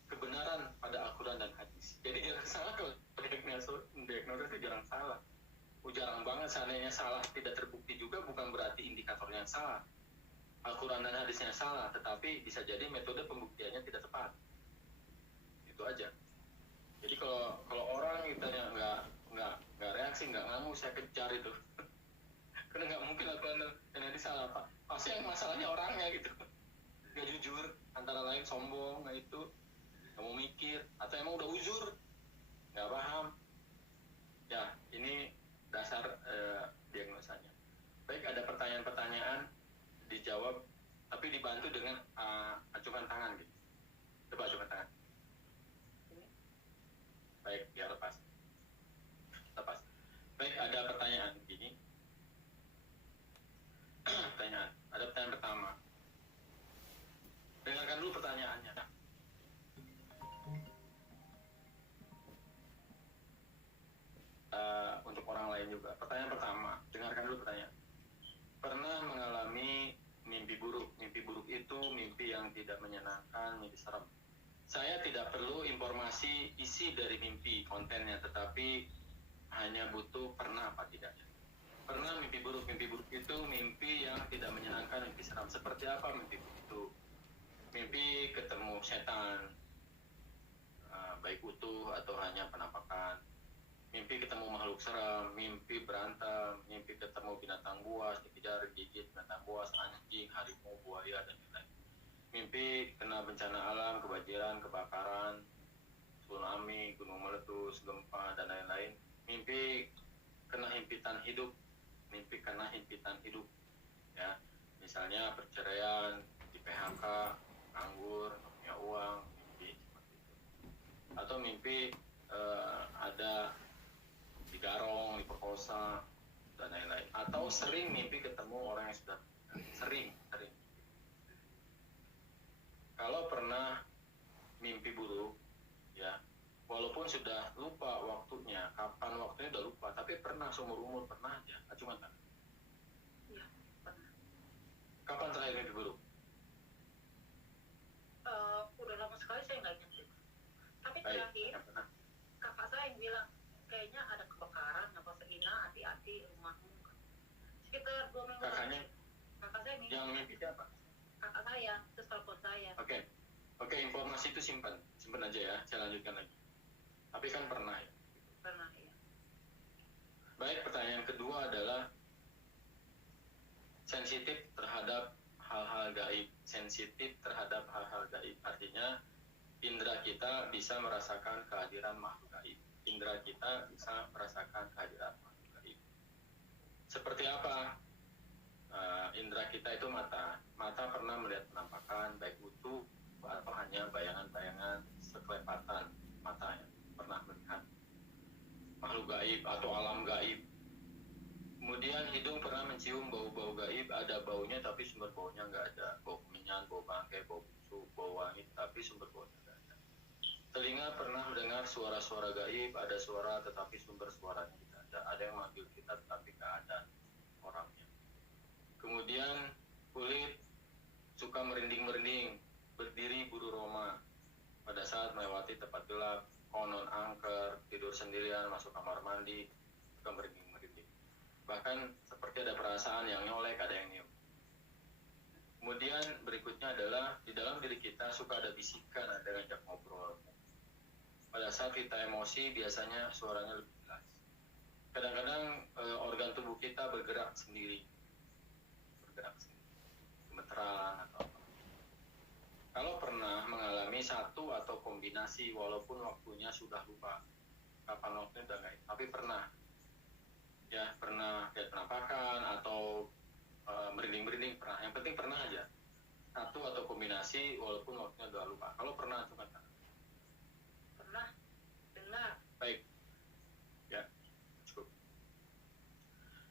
kebenaran pada Al-Quran dan hadis. Jadi jarang salah kalau diagnosis itu jarang salah. Jarang banget, seandainya salah tidak terbukti juga bukan berarti indikatornya yang salah. Al-Quran dan hadisnya salah, tetapi bisa jadi metode pembuktiannya tidak tepat. Itu aja. Jadi kalau orang ditanya nggak reaksi, nggak ngangguk, saya kejar itu. Karena nggak mungkin Al-Quran dan hadis salah, Pak. Pasti yang masalahnya orangnya gitu. Nggak jujur, antara lain sombong, nggak itu, nggak mau mikir, atau emang udah uzur, nggak paham. Ya, ini dasar diagnosanya. Baik, ada pertanyaan-pertanyaan dijawab, tapi dibantu dengan acungan tangan gitu. Coba acungan tangan. Baik, ya lepas. Baik, ada pertanyaan begini. Ada pertanyaan pertama. Dengarkan dulu pertanyaannya. Untuk orang lain juga. Pertanyaan pertama, dengarkan dulu pertanyaan. Pernah mengalami mimpi buruk? Mimpi buruk itu mimpi yang tidak menyenangkan, mimpi serem. Saya tidak perlu informasi isi dari mimpi, kontennya, tetapi hanya butuh pernah apa tidaknya. Pernah mimpi buruk? Mimpi buruk itu mimpi yang tidak menyenangkan, mimpi seram. Seperti apa mimpi buruk itu? Mimpi ketemu setan, baik utuh atau hanya penampakan. Mimpi ketemu makhluk seram, mimpi berantem, mimpi ketemu binatang buas, dikejar, gigit binatang buas, anjing, harimau, buaya, dan lain-lain. Mimpi kena bencana alam, kebanjiran, kebakaran, tsunami, gunung meletus, gempa, dan lain-lain. Mimpi kena himpitan hidup, ya, misalnya perceraian, di PHK, nganggur, nggak punya uang, mimpi seperti itu. Atau mimpi ada digarong, diperkosa, dan lain-lain. Atau sering mimpi ketemu orang yang sudah sering. Kalau pernah mimpi buruk, ya, walaupun sudah lupa waktunya, kapan waktunya udah lupa, tapi pernah seumur umur pernah aja, cuma tak. Iya, pernah. Kapan terakhir mimpi buruk? Udah lama sekali saya nggak ingat. Tapi terakhir kakak saya yang bilang kayaknya ada kebakaran apa seina, hati-hati rumahmu. Sekitar 2 minggu. Kakak saya mimpi siapa? Kakak saya terus telepon saya. Oke, informasi itu simpan aja ya, saya lanjutkan lagi. Tapi kan pernah ya? Pernah, ya. Baik, pertanyaan kedua adalah sensitif terhadap hal-hal gaib. Artinya indera kita bisa merasakan kehadiran makhluk gaib. Seperti apa? Indera kita itu mata pernah melihat penampakan, baik utuh atau hanya bayangan-bayangan sekelepatan matanya, pernah melihat makhluk gaib atau alam gaib. Kemudian hidung pernah mencium bau-bau gaib, ada baunya tapi sumber baunya nggak ada, bau kemenyan, bau bangkai, bau busuk, bau wangi, tapi sumber baunya nggak ada. Telinga pernah mendengar suara-suara gaib, ada suara tetapi sumber suaranya tidak ada, ada yang manggil kita tetapi nggak ada orangnya. Kemudian kulit suka merinding-merinding, berdiri buru roma pada saat melewati tempat gelap, konon angker, tidur sendirian, masuk kamar mandi, suka merinding-merinding. Bahkan seperti ada perasaan yang nyolek, ada yang nyium. Kemudian berikutnya adalah di dalam diri kita suka ada bisikan, ada ngajak ngobrol. Pada saat kita emosi biasanya suaranya lebih jelas. Kadang-kadang organ tubuh kita bergerak sendiri, gemeteran atau apa. Kalau pernah mengalami satu atau kombinasi, walaupun waktunya sudah lupa kapan waktunya udah nggak, tapi pernah lihat penampakan atau merinding-merinding, pernah. Yang penting pernah aja, satu atau kombinasi walaupun waktunya udah lupa. Kalau pernah coba kan? Pernah dengar. Baik, ya cukup.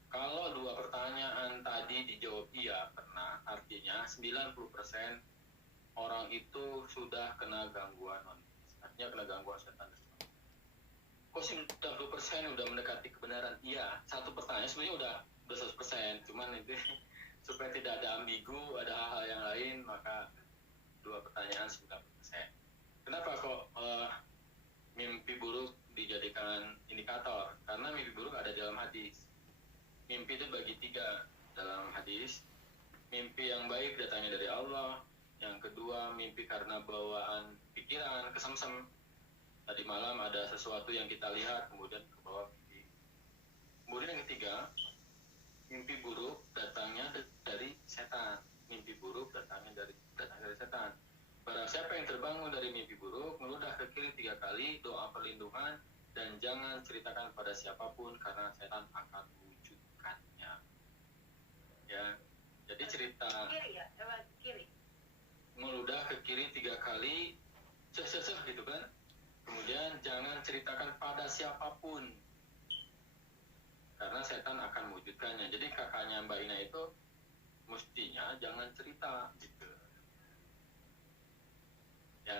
Kalau dua pertanyaan tadi dijawab iya pernah, artinya 90% orang itu sudah kena gangguan, artinya kena gangguan setan. kok 90% udah mendekati kebenaran? Iya, satu pertanyaan sebenarnya udah 100%, cuman itu supaya tidak ada ambigu, ada hal-hal yang lain, maka 2 pertanyaan 90%. Kenapa kok mimpi buruk dijadikan indikator? Karena mimpi buruk ada dalam hadis. Mimpi itu bagi 3 dalam hadis. Mimpi yang baik datangnya dari Allah. Yang kedua, mimpi karena bawaan pikiran, kesemsem. Tadi malam ada sesuatu yang kita lihat, kemudian ke bawah mimpi. Kemudian yang ketiga, mimpi buruk datangnya dari setan. Mimpi buruk datangnya dari setan. Barang siapa yang terbangun dari mimpi buruk, meludah ke kiri 3 kali, doa perlindungan, dan jangan ceritakan pada siapapun karena setan akan mewujudkannya. Ya, jadi cerita Kiri ya, kiri. meludah ke kiri 3 kali, gitu kan. Kemudian jangan ceritakan pada siapapun karena setan akan mewujudkannya. Jadi kakaknya Mbak Ina itu mestinya jangan cerita gitu. Ya,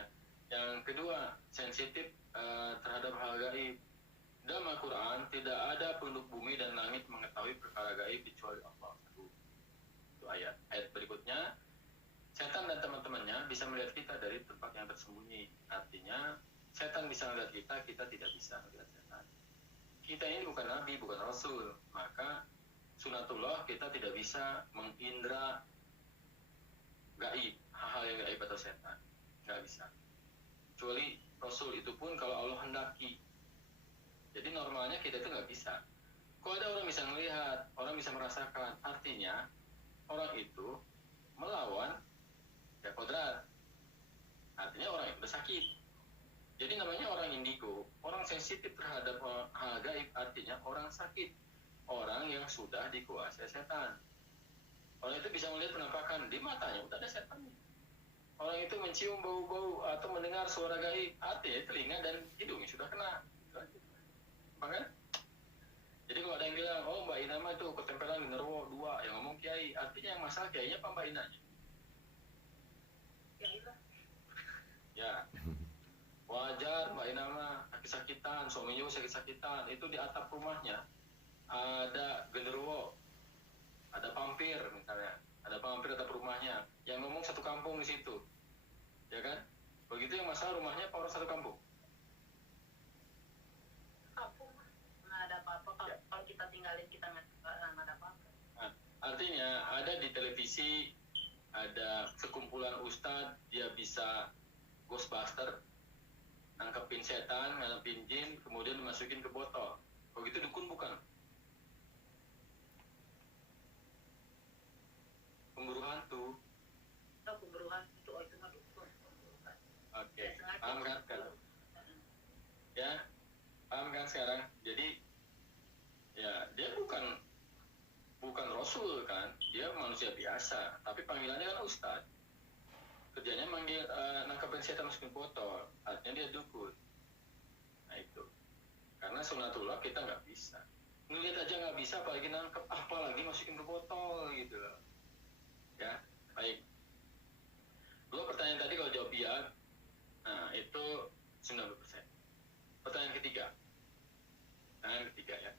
yang kedua, sensitif terhadap hal gaib. Dalam Al-Quran tidak ada penduduk bumi dan langit mengetahui perkara gaib kecuali Allah. Itu ayat berikutnya, setan dan teman-temannya bisa melihat kita dari tempat yang tersembunyi. Artinya setan bisa melihat kita, kita tidak bisa melihat setan. Kita ini bukan nabi, bukan rasul, maka sunatullah kita tidak bisa mengindra gaib, hal-hal yang gaib atau setan, nggak bisa. Kecuali rasul, itu pun kalau Allah hendaki. Jadi normalnya kita itu nggak bisa. Kalau ada orang bisa melihat, orang bisa merasakan, artinya orang itu melawan ya kodrat. Artinya orang itu sakit. Jadi namanya orang indigo, orang sensitif terhadap hal gaib, artinya orang sakit, orang yang sudah dikuasai setan. Orang itu bisa melihat penampakan, di matanya udah ada setan. Orang itu mencium bau-bau atau mendengar suara gaib, artinya telinga dan hidungnya sudah kena. Maka jadi kalau ada yang bilang, oh Mbak Ina mah itu ketempelan genderuwo 2, yang ngomong kiai, artinya yang masalah kiainya apa Mbak Inanya? Ya itu. Ya, wajar Mbak Ina mah sakit-sakitan, suaminya sakit-sakitan, itu di atap rumahnya ada genderuwo, ada pampir misalnya, ada pampir atap rumahnya, yang ngomong satu kampung di situ, ya kan? Begitu yang masalah rumahnya apa orang satu kampung? Kampung nggak ada apa-apa. Ya. Kalau kita tinggalin kita nggak ada apa-apa. Nah, artinya ada di televisi ada sekumpulan ustadz, dia bisa ghostbuster, nangkepin setan, nangkepin jin, kemudian dimasukin ke botol. Kalau gitu dukun bukan? Pemburu hantu. Kita pemberuan itu, oh itu mah dukun. Oke, paham kan sekarang? Ya, paham kan sekarang? Jadi ya dia bukan rasul kan, dia manusia biasa, tapi panggilannya kan ustadz. Kerjanya manggil nangkepin setan masukin botol, artinya dia dukun. Nah itu, karena sunatullah kita nggak bisa, ngeliat aja nggak bisa, apalagi nangkep, apalagi masukin ke botol gitu loh. Ya, baik. Dua pertanyaan tadi kalau jawab iya, nah itu 90%. Pertanyaan ketiga ya.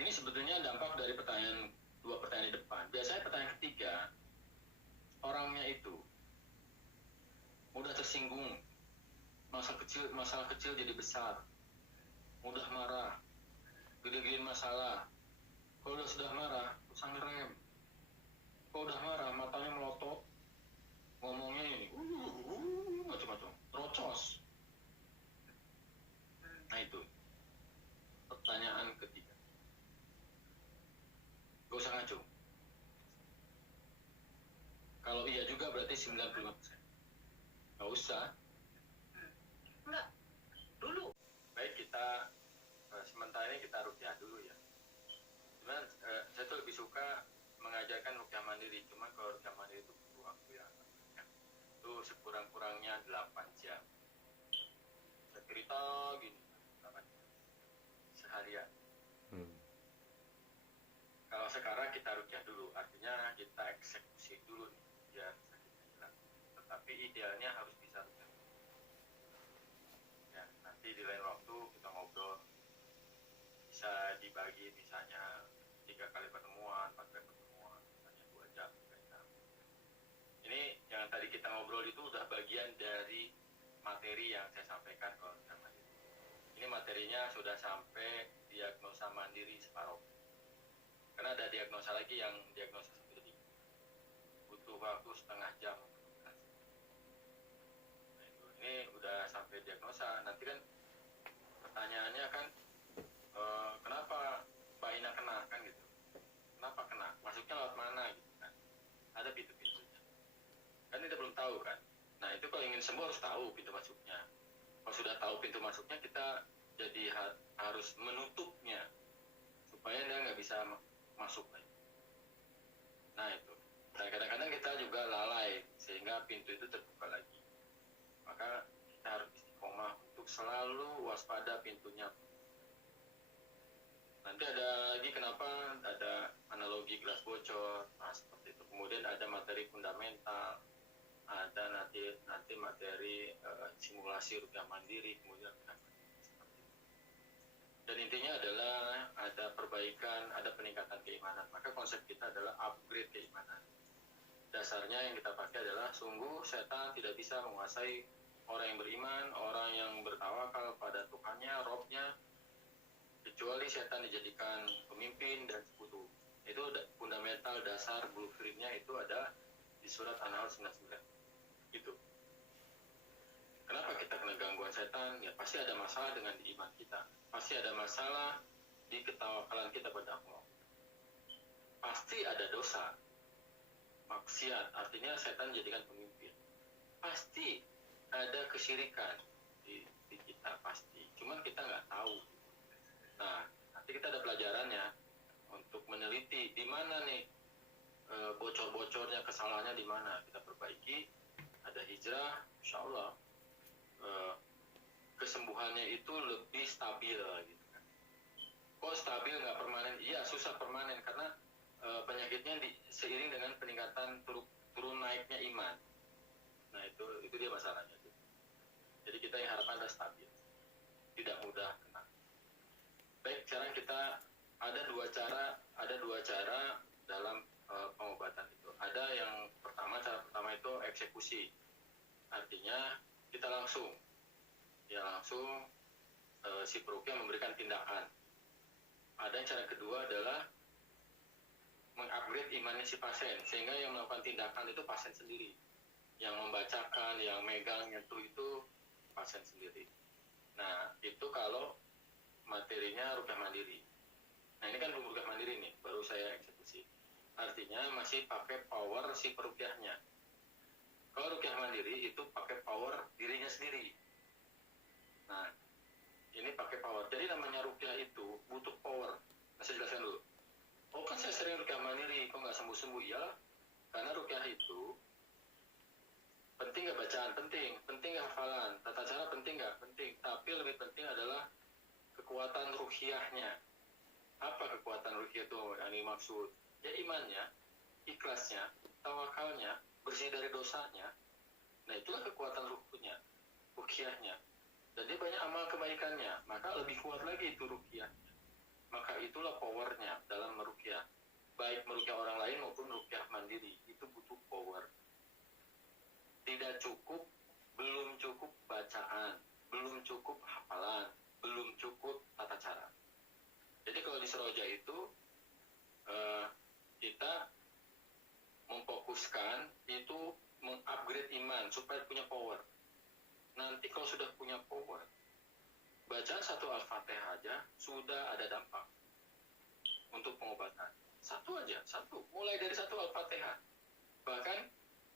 Ini sebetulnya dampak dari dua pertanyaan di depan. Biasanya pertanyaan ketiga, orangnya itu mudah tersinggung, masalah kecil jadi besar, mudah marah, gede-gedein masalah. Kalau sudah marah, susah ngerem. Kalau udah marah, matanya melotot, ngomongnya ini, macam-macam, rocos. Nah itu, pertanyaan ketiga. Gak usah ngaco. Kalau iya juga berarti 95%. Gak usah. Enggak. Dulu. Baik, kita sementara ini kita rukyah dulu ya. Cuman saya tuh lebih suka mengajarkan rukyah mandiri. Cuma kalau rukyah mandiri itu butuh waktu ya. Itu sekurang-kurangnya 8 jam. Saya cerita gini, 8 jam. Seharian. Kalau sekarang kita rukyah dulu, artinya kita eksekusi dulu nih, biar sakitnya hilang. Tetapi idealnya harus bisa rukyah. Ya, nanti di lain waktu kita ngobrol, bisa dibagi misalnya 3 kali pertemuan, 4 kali pertemuan, misalnya 2 jam, 3 jam. Ini yang tadi kita ngobrol itu udah bagian dari materi yang saya sampaikan ke teman. Ini materinya sudah sampai diagnosa mandiri separuh. Karena ada diagnosa lagi yang diagnosa sendiri. Butuh waktu setengah jam. Nah, ini udah sampai diagnosa. Nanti kan pertanyaannya kan kenapa Mbak Ina kena kan gitu. Kenapa kena? Masuknya lewat mana gitu kan. Ada pintu-pintunya. Kan kita belum tahu kan. Nah itu kalau ingin sembuh harus tahu pintu masuknya. Kalau sudah tahu pintu masuknya kita jadi harus menutupnya supaya dia nggak bisa masuk lagi. Nah itu. Nah kadang-kadang kita juga lalai sehingga pintu itu terbuka lagi. Maka kita harus istiqomah untuk selalu waspada pintunya. Nanti ada lagi kenapa ada analogi gelas bocor, nah seperti itu. Kemudian ada materi fundamental, ada nanti materi simulasi rupiah mandiri, kemudian dan intinya adalah ada perbaikan, ada peningkatan keimanan. Maka konsep kita adalah upgrade keimanan. Dasarnya yang kita pakai adalah sungguh setan tidak bisa menguasai orang yang beriman, orang yang bertawakal pada Tuhannya, Robnya, kecuali setan dijadikan pemimpin dan sekutu. Itu fundamental dasar blueprintnya itu ada di surat An-Nahl 99. Gitu. Kenapa kita kena gangguan setan? Ya pasti ada masalah dengan iman kita. Pasti ada masalah di ketawakalan kita pada Allah. Pasti ada dosa. Maksiat, artinya setan jadikan pemimpin. Pasti ada kesyirikan di kita, pasti. Cuman kita nggak tahu. Nah, nanti kita ada pelajarannya untuk meneliti di mana nih bocor-bocornya, kesalahannya di mana. Kita perbaiki, ada hijrah, insya Allah kesembuhannya itu lebih stabil gitu kan. Kok stabil nggak permanen? Iya susah permanen karena penyakitnya seiring dengan peningkatan turun naiknya iman. Nah itu dia masalahnya. Jadi kita yang harapan adalah stabil, tidak mudah kena. Baik, sekarang kita ada dua cara dalam pengobatan itu. Ada yang cara pertama itu eksekusi, artinya kita langsung si perukia memberikan tindakan. Ada yang cara kedua adalah mengupgrade imannya si pasien, sehingga yang melakukan tindakan itu pasien sendiri, yang membacakan, yang megang, nyentuh itu pasien sendiri. Nah itu kalau materinya rukyah mandiri. Nah ini kan belum rukyah mandiri nih, baru saya eksekusi. Artinya masih pakai power si perukyahnya. Kalau rukyah mandiri itu pakai power dirinya sendiri. Nah, ini pakai power. Jadi namanya rukyah itu butuh power. Nah, saya jelaskan dulu. Oh kan saya sering rukyah mandiri, kok nggak sembuh-sembuh? Ya, karena rukyah itu penting nggak bacaan? Penting. Penting nggak hafalan? Tata cara penting nggak? Penting. Tapi lebih penting adalah kekuatan rukyahnya. Apa kekuatan rukyah itu yang dimaksud? Ya imannya, ikhlasnya, tawakalnya, bersih dari dosanya. Nah itulah kekuatan rukyahnya. Dan dia banyak amal kebaikannya, maka lebih kuat lagi itu rukyahnya. Maka itulah powernya dalam merukyah. Baik merukyah orang lain maupun rukyah mandiri, itu butuh power. Tidak cukup, belum cukup bacaan, belum cukup hafalan, belum cukup tata cara. Jadi kalau di Seroja itu kita memfokuskan itu mengupgrade iman supaya punya power. Nanti kalau sudah punya power, bacaan satu Al-Fatihah aja sudah ada dampak untuk pengobatan. Satu aja, mulai dari satu Al-Fatihah. Bahkan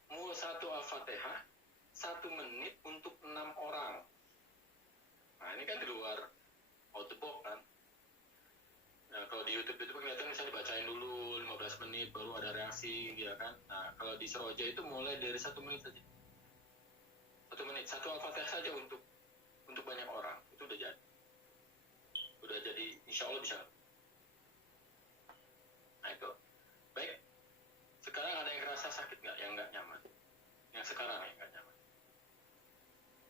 mulai satu Al-Fatihah 1 menit untuk 6 orang. Nah ini kan di luar out the box kan. Nah kalau di YouTube itu kelihatan misalnya dibacain dulu 15 menit baru ada reaksi ya kan. Nah kalau di Seroja itu mulai dari 1 menit saja. 1 menit, satu Al-Fatihah saja untuk banyak orang itu udah jadi insya Allah bisa. Nah itu baik. Sekarang ada yang ngerasa sakit nggak, yang nggak nyaman, yang sekarang yang nggak nyaman?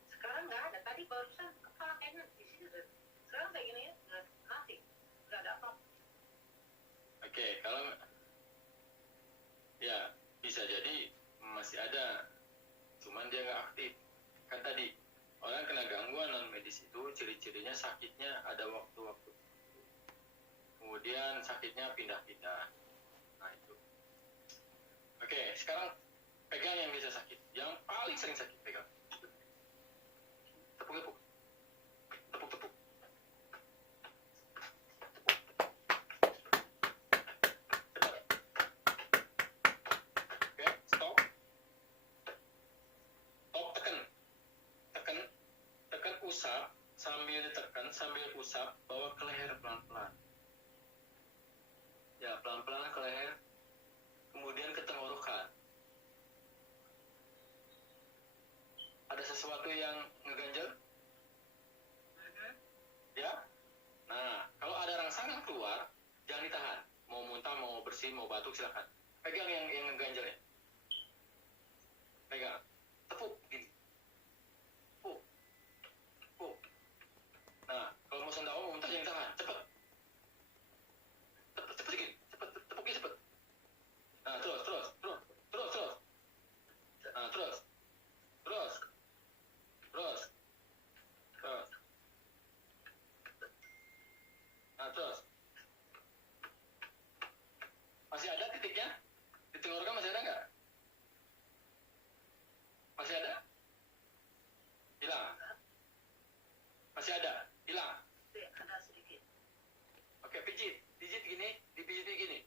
Sekarang nggak ada, tadi barusan kepala enak di Oke, kalau ya bisa jadi masih ada, cuman dia nggak aktif. Kan tadi orang kena gangguan non medis itu ciri-cirinya sakitnya ada waktu-waktu, kemudian sakitnya pindah-pindah. Nah itu. Oke, sekarang pegang yang bisa sakit, yang paling sering sakit pegang. Tepuk-tepuk, tepuk-tepuk. Oke, stop. Stop, tekan. Tekan, tekan usap, sambil ditekan, sambil usap, bawa ke leher pelan-pelan. Ya, pelan-pelan ke leher, kemudian ke tenggorokan. Ada sesuatu yang ngeganjel? Ya? Nah, kalau ada rangsangan keluar, jangan ditahan. Mau muntah, mau bersin, mau batuk, silakan. Pegang yang ngeganjelnya. Pegang. Tepuk, gini. Tepuk. Tepuk. Nah, kalau mau sendawa, mau muntah, jangan ditahan. Cepet. Cepet sedikit. Cepet, tepuknya cepet. Nah, terus. Nah, terus. Nah, terus. Masih ada titiknya? Di tenggorokan masih ada nggak? Masih ada? Hilang. Masih ada? Hilang. Ada sedikit. Oke, pijit gini, dipijit gini.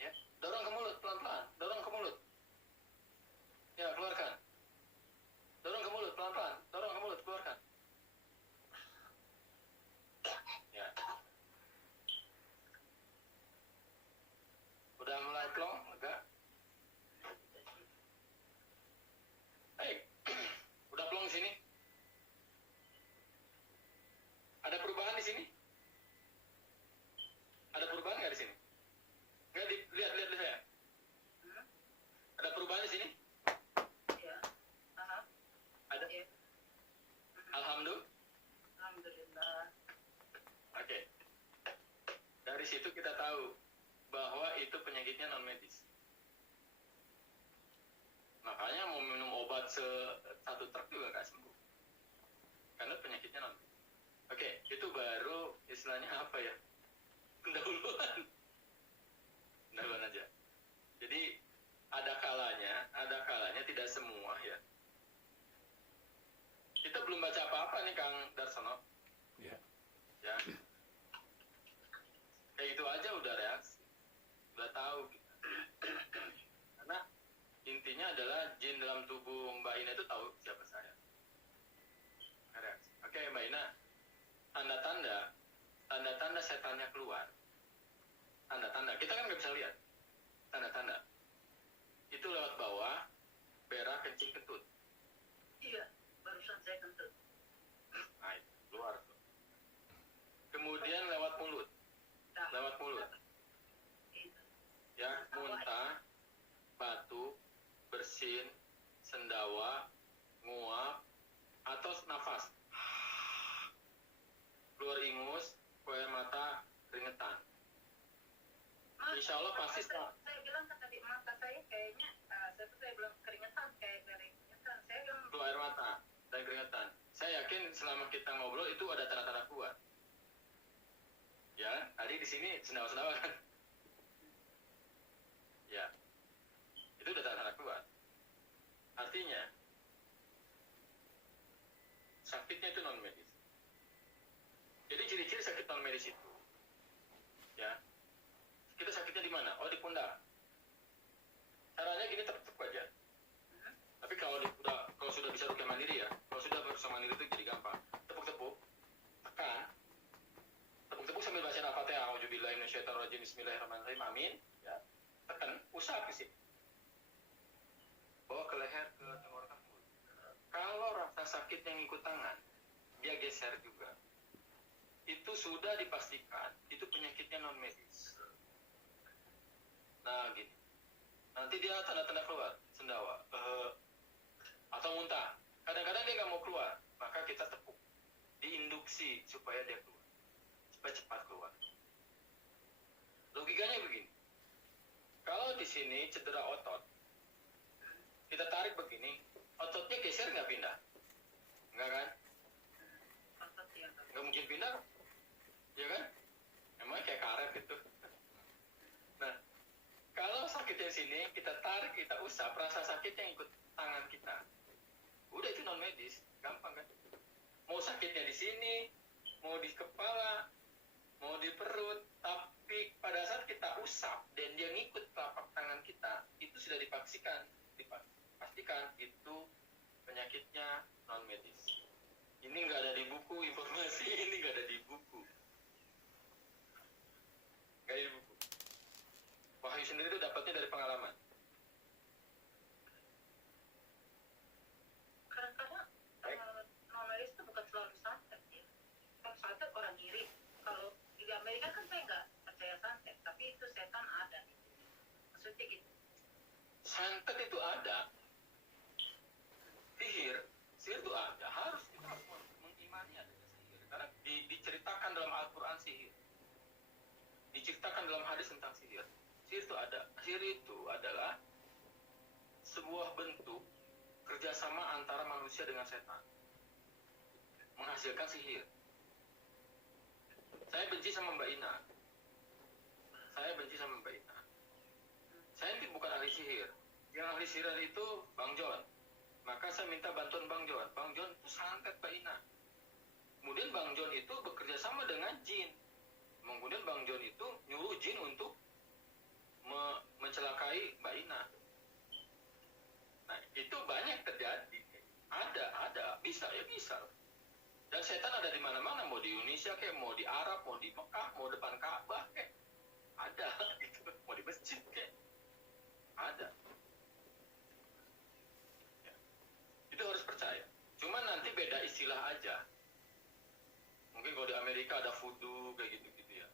Ya, dorong ke mulut pelan-pelan, dorong ke mulut. Ya, keluarkan. Dorong ke mulut pelan-pelan, dorong ke mulut, keluarkan. Ya. Udah mulai plong, enggak? Hei, udah plong sini? Ada perubahan di sini? Ada perubahan nggak di sini? Nggak, lihat saya. Ada perubahan di sini? Ya. Aha. Ada? Ya. Alhamdulillah. Alhamdulillah. Oke. Dari situ kita tahu bahwa itu penyakitnya non medis. Makanya mau minum obat satu truk juga nggak sembuh. Karena penyakitnya non medis. Oke, itu baru istilahnya apa ya? Pendahuluan aja. Jadi ada kalanya tidak semua ya. Kita belum baca apa-apa nih Kang Darsono. Ya. Ya. Kayak itu aja udah reaksi. Udah tahu gitu. Karena intinya adalah jin dalam tubuh Mbak Ina itu tahu siapa saya. Reaksi. Oke, Mbak Ina. Tanda-tanda setannya keluar. Tanda-tanda. Kita kan nggak bisa lihat. Tanda-tanda. Itu lewat bawah, berak, kencing, kentut. Iya, barusan saya kentut. Nah, itu keluar tuh. Kemudian lewat mulut. Lewat mulut. Ya, muntah, batuk, bersin, sendawa, nguap, atau nafas. Keluar ingus, keluar mata, keringetan. Insya Allah pasti saya bilang kan tadi mata saya kayaknya saya bilang keringetan kayak dari keringetan. Saya bilang keluar air mata dan keringetan. Saya yakin selama kita ngobrol itu ada tanda-tanda keluar. Ya, tadi di sini sendawa-sendawa kan. Ya, itu udah tanda-tanda keluar. Artinya sakitnya itu non medis. Jadi ciri-ciri sakit non medis itu, ya, kita sakitnya di mana? Oh, di pundak. Caranya gini, tepuk aja. Tapi kalau sudah bisa rukyah mandiri ya, kalau sudah berusaha mandiri itu jadi gampang. Tepuk-tepuk, tekan, tepuk-tepuk sambil baca Al-Fatihah. Auzubillahi minasyaitonirrajim. Bismillahirrahmanirrahim. Amin. Ya, tekan, usap di sini. Bawa ke leher, ke tenggorokan mulut. Kalau rasa sakit yang ikut tangan, dia geser juga. Itu sudah dipastikan itu penyakitnya non medis. Nah gini, nanti dia tanda-tanda keluar, sendawa, atau muntah. Kadang-kadang dia nggak mau keluar, maka kita tepuk, diinduksi supaya dia keluar, supaya cepat keluar. Logikanya begini. Kalau di sini cedera otot, kita tarik begini, ototnya geser nggak pindah? Nggak kan? Otot yang Nggak mungkin pindah, ya kan? Emangnya kayak karet gitu. Nah, kalau sakitnya di sini, kita tarik, kita usap, rasa sakitnya ikut tangan kita. Udah itu non medis, gampang kan? Mau sakitnya di sini, mau di kepala, mau di perut, tapi pada saat kita usap dan dia ngikut telapak tangan kita, itu sudah dipastikan itu penyakitnya non medis. Ini nggak ada di buku informasi, ini nggak ada di buku. Nggak ada di buku. Wahyu sendiri itu dapatnya dari pengalaman. kadang-kadang non medis itu bukan selalu santet ya. Kalau santet orang iri. Kalau di Amerika kan saya nggak percaya santet, tapi itu setan ada. Maksudnya gitu. Santet itu ada. Sihir itu ada. Kita harus mengimani adanya sihir. Karena diceritakan dalam Al-Quran sihir. Diceritakan dalam hadis tentang sihir. Sihir itu ada. Sihir itu adalah sebuah bentuk kerjasama antara manusia dengan setan. Menghasilkan sihir. Saya benci sama Mbak Ina. Saya bukan ahli sihir. Yang ahli sihir itu Bang John. Maka saya minta bantuan Bang John. Bang John itu santet Mbak Ina. Kemudian Bang John itu bekerja sama dengan jin. Kemudian Bang John itu nyuruh jin untuk mencelakai Mbak Ina. Nah, itu banyak terjadi. Ada. Bisa. Dan setan ada di mana-mana. Mau di Indonesia kayak, mau di Arab, mau di Mekah, mau depan Ka'bah kayak. Ada. Gitu. Mau di masjid kayak. Ada. Itu harus percaya. Cuma nanti beda istilah aja. Mungkin kalau di Amerika ada voodoo kayak gitu-gitu ya.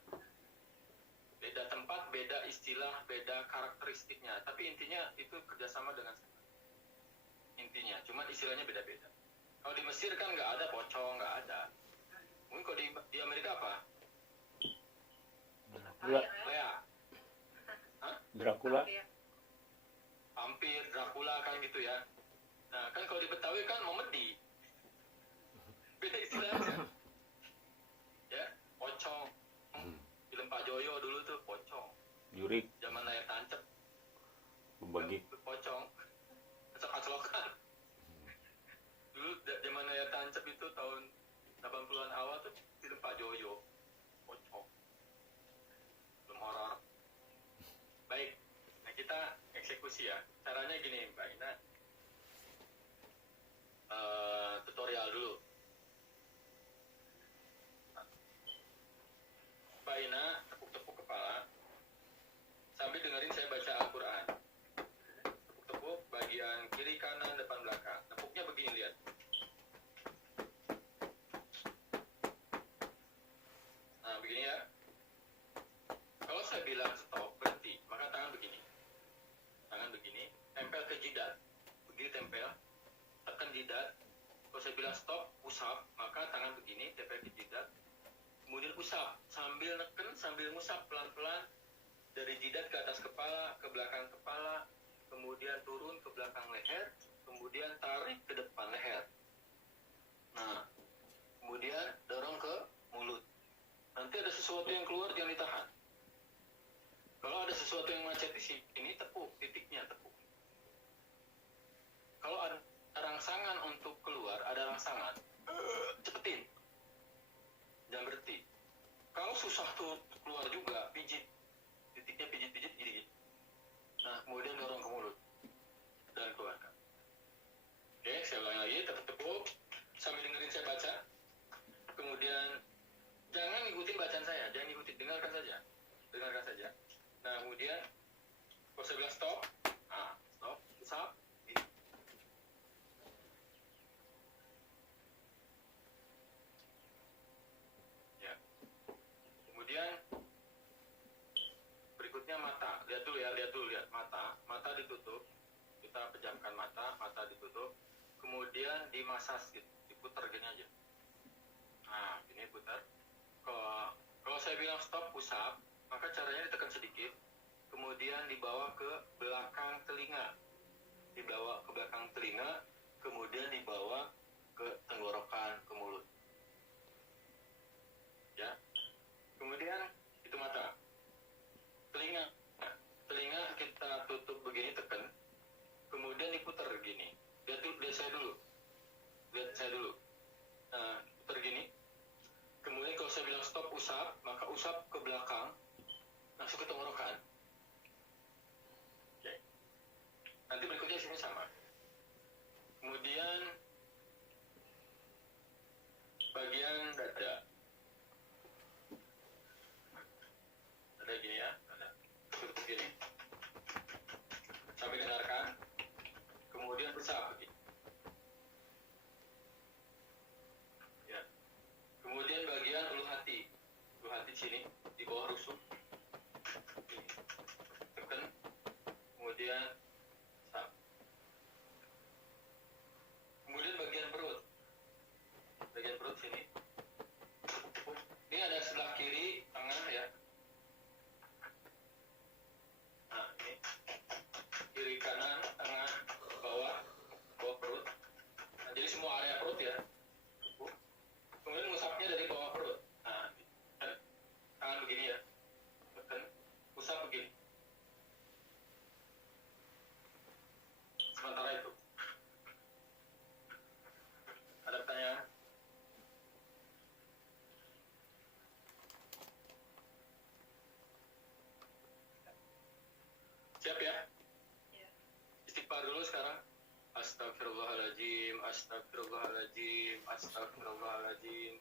Beda tempat, beda istilah, beda karakteristiknya. Tapi intinya itu kerjasama dengan setan. Intinya, cuma istilahnya beda-beda. Kalau di Mesir kan nggak ada pocong, nggak ada. Mungkin kalau di Amerika apa? Lea. Hah? Dracula. Vampir, Dracula kan gitu ya. Nah, kan kalau di Betawi kan Momedi. Beda istilah aja. Ya, pocong. Film Pak Joyo dulu tuh pocong. Jurik. Zaman layar tancap. Berbagi. Pocong. Aclok-aclokan. Dulu zaman layar tancap itu tahun 80-an awal tuh film Pak Joyo. Pocong. Film horor. Baik. Nah, kita eksekusi ya. Caranya gini, Mbak Ina. Tutorial dulu. Mbak Ina tepuk-tepuk kepala sambil dengerin saya baca Al-Quran. Tepuk-tepuk bagian kiri, kanan, depan, belakang. Tepuknya begini, lihat. Nah, begini ya. Kalau saya bilang stop, berhenti, maka tangan begini. Tangan begini, tempel ke jidat. Begini tempel, tekan jidat. Kalau saya bilang stop, usap, maka tangan begini, tempel ke jidat. Kemudian usap, sambil neken, sambil ngusap pelan-pelan dari jidat ke atas kepala, ke belakang kepala, kemudian turun ke belakang leher, kemudian tarik ke depan leher. Nah, kemudian dorong ke mulut. Nanti ada sesuatu yang keluar, jangan ditahan. Kalau ada sesuatu yang macet di sini, tepuk, titiknya tepuk. Kalau ada rangsangan untuk keluar, ada rangsangan, cepetin. Jangan berhenti. Kalau susah tuh keluar juga, pijit. Titiknya pijit-pijit gini. Nah, kemudian dorong ke mulut. Dan keluarkan. Oke, saya ulangi lagi, tepuk-tepuk. Sambil dengerin saya baca. Kemudian, jangan ngikutin bacaan saya. Jangan ngikutin, dengarkan saja. Dengarkan saja. Nah, kemudian, kalau saya bilang stop. Nah, stop, usap. Gini. Kemudian berikutnya mata, lihat dulu lihat mata ditutup, kita pejamkan mata ditutup, kemudian dimasas gitu, diputar gini aja. Nah, ini putar. Kalau saya bilang stop, usap, Maka caranya ditekan sedikit, kemudian dibawa ke belakang telinga. Dibawa ke belakang telinga, kemudian dibawa ke tenggorokan, ke mulut. Ya. Kemudian itu mata. Telinga. Telinga kita tutup begini, tekan. Kemudian diputar gini. Lihat saya dulu. Nah, putar gini. Kemudian kalau saya bilang stop usap, maka usap ke belakang, langsung ke tenggorokan. Oke. Nanti berikutnya sini sama. Kemudian bagian dada. Dada gini ya, dada. Tutup gini. Sampai dengarkan. Kemudian usap begini. Ya. Kemudian bagian ulu hati sini di bawah rusuk. Ini. Tekan. Kemudian usap. Kemudian bagian perut sini. Ini ada sebelah kiri, tengah ya. Nah, ini kiri, kanan, tengah, bawah perut. Nah, jadi semua area perut ya. Kemudian ngusapnya dari bawah perut. Nah, tangan begini ya. Tekan, usap begini. Sementara itu. Ada pertanyaan? Siap ya? Istighfar dulu sekarang. Astagfirullahaladzim, astagfirullahaladzim, astagfirullahaladzim,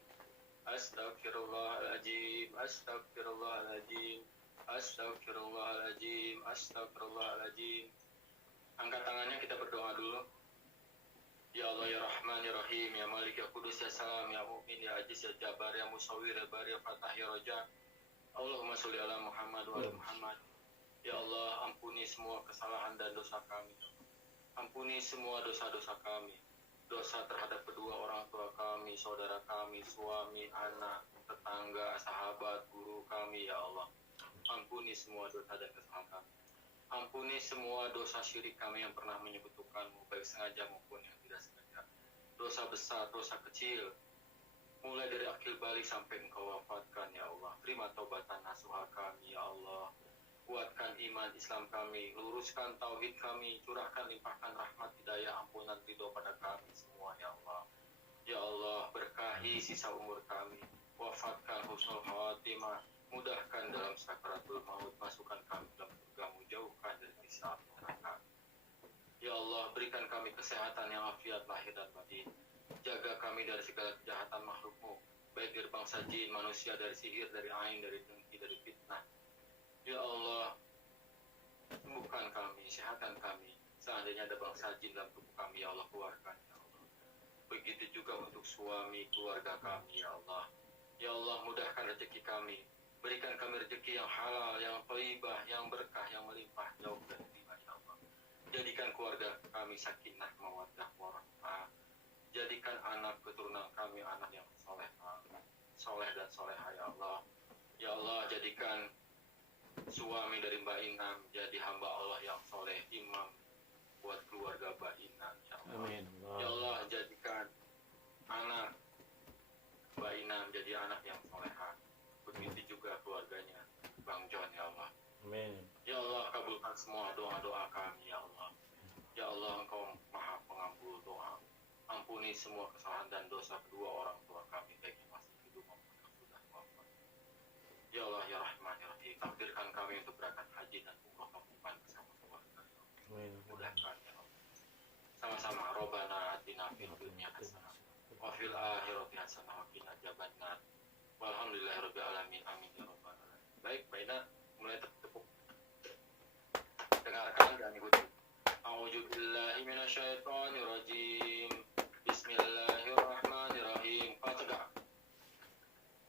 astagfirullahaladzim, astagfirullahaladzim, astagfirullahaladzim, astagfirullahaladzim. Angkat tangannya, kita berdoa dulu. Ya Allah, ya Rahman, ya Rahim, ya Malik, ya Kudus, ya Salam, ya Mu'min, ya Aziz, ya Jabbar, ya Musawwir, ya Bari, ya Fatah, ya Raja. Allahumma sholli ala Muhammad wa ala Muhammad. Ya Allah, ampuni semua kesalahan dan dosa kami. Ampuni semua dosa-dosa kami. Dosa terhadap kedua orang tua kami, saudara kami, suami, anak, tetangga, sahabat, guru kami, ya Allah. Ampuni semua dosa dan kesalahan kami. Ampuni semua dosa syirik kami yang pernah menyekutukanmu, baik sengaja maupun yang tidak sengaja. Dosa besar, dosa kecil, mulai dari akil balik sampai engkau wafatkan, ya Allah. Terima taubatan nasuha kami, ya Allah. Kuatkan iman Islam kami, luruskan tauhid kami, curahkan limpahkan rahmat, hidayah, ampunan, ridho pada kami semua, ya Allah. Ya Allah, berkahi sisa umur kami, wafatkan husnul khawatimah, mudahkan dalam sakaratul maut, masukkan kami dalam surgamu, jauhkan dari siksa neraka. Ya Allah, berikan kami kesehatan yang afiat lahir dan batin. Jaga kami dari segala kejahatan makhlukmu, baik dari bangsa jin, manusia, dari sihir, dari ain, dari dengki, dari fitnah. Ya Allah, sembuhkan kami, sehatkan kami. Seandainya ada bangsa jin dalam tubuh kami, ya Allah, keluarkan, ya Allah. Begitu juga untuk suami, keluarga kami, ya Allah. Ya Allah, mudahkan rezeki kami. Berikan kami rezeki yang halal, yang thayyibah, yang berkah, yang melimpah, jauh dan terima, ya Allah. Jadikan keluarga kami sakinah, mawaddah, warahmah. Jadikan anak keturunan kami anak yang soleh dan soleha, ya Allah. Ya Allah, jadikan suami dari Mbak Inam jadi hamba Allah yang soleh, imam buat keluarga Mbak Inam, ya Allah. Amin. Ya Allah, jadikan anak Mbak Inam jadi anak yang soleha. Begitu juga keluarganya Bang John, ya Allah. Amin. Ya Allah, kabulkan semua doa-doa kami, ya Allah. Ya Allah, Engkau Maha Pengabul doa. Ampuni semua kesalahan dan dosa kedua orang tua kami, baik yang masih hidup maupun yang sudah wafat. Ya Allah, ya Rahman, ya Rahim, takdirkan kami untuk berangkat haji dan umrah kampung bersama keluarga. Amin. Mudahkan, ya Allah. Sama-sama. Robbana atina fid dunya hasanah wa fil akhirati hasanah wa qina adzabannar. Walhamdulillahirabbil alamin. Amin ya rabbal alamin. Baik, Mbak Ina, mulai tepuk. Dengarkan dan ikuti. A'udzubillahi minasyaitonir rajim. Bismillahirrahmanirrahim. Fatihah.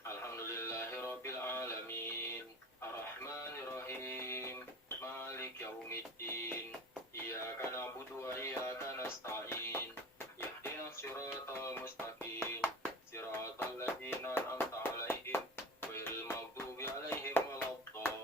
Alhamdulillahirabbil alamin. Arrahmanirrahim. Malik yaumiddin. Iyyaka na'budu wa iyyaka nasta'in. Ihdinas siratal mustaqim. Siratal ladzina an'amta 'alaihim ghairil maghdubi 'alaihim waladdallin.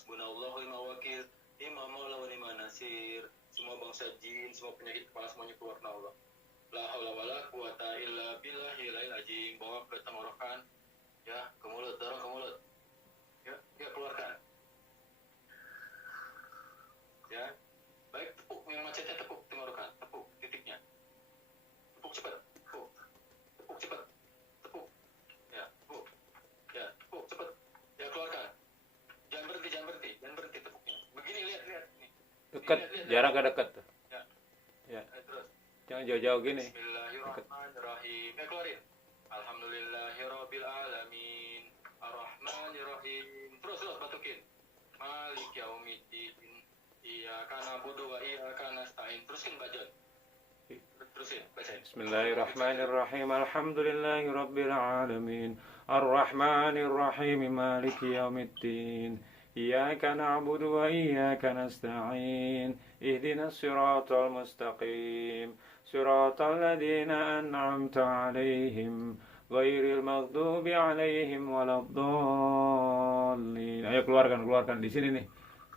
hasbunallahu wa ni'mal wakil, ni'mal maula wa ni'man nasir. Semua bangsa jin, semua penyakit kepala semuanya keluar ke Allah. La haula wala quwata illa billahil azim. Bawa ke tenggorokan, ya, ke mulut, dorong ke mulut. Ya, keluarkan. Ya. Baik, tepuk yang macetnya, tepuk tenggorokan, tepuk titiknya. Tepuk cepat, tepuk. Tepuk cepat. Tepuk. Ya, tepuk. Ya, tepuk cepat. Ya, keluarkan. Jangan berhenti tepuknya. Begini, lihat. Nih. Dekat, jarang ke dekat tuh. Ya. Terus. Jangan jauh-jauh gini. Bismillahirrahmanirrahim. Keluarin. Alhamdulillahirabbil alamin. Arrahmanirrahim. Terus batukin. Malik yaumiddin. Iyyaka na'budu wa iyyaka nasta'in. Teruskan baca. Terusin, baca. Bismillahirrahmanirrahim. Alhamdulillahirabbil alamin. Arrahmanirrahim. Maliki yaumiddin. Iyyaka na'budu wa iyyaka nasta'in. Ihdinas siratal mustaqim. Siratal ladzina an'amta 'alaihim ghairil maghdubi 'alaihim waladdallin. Ayo keluarkan di sini nih.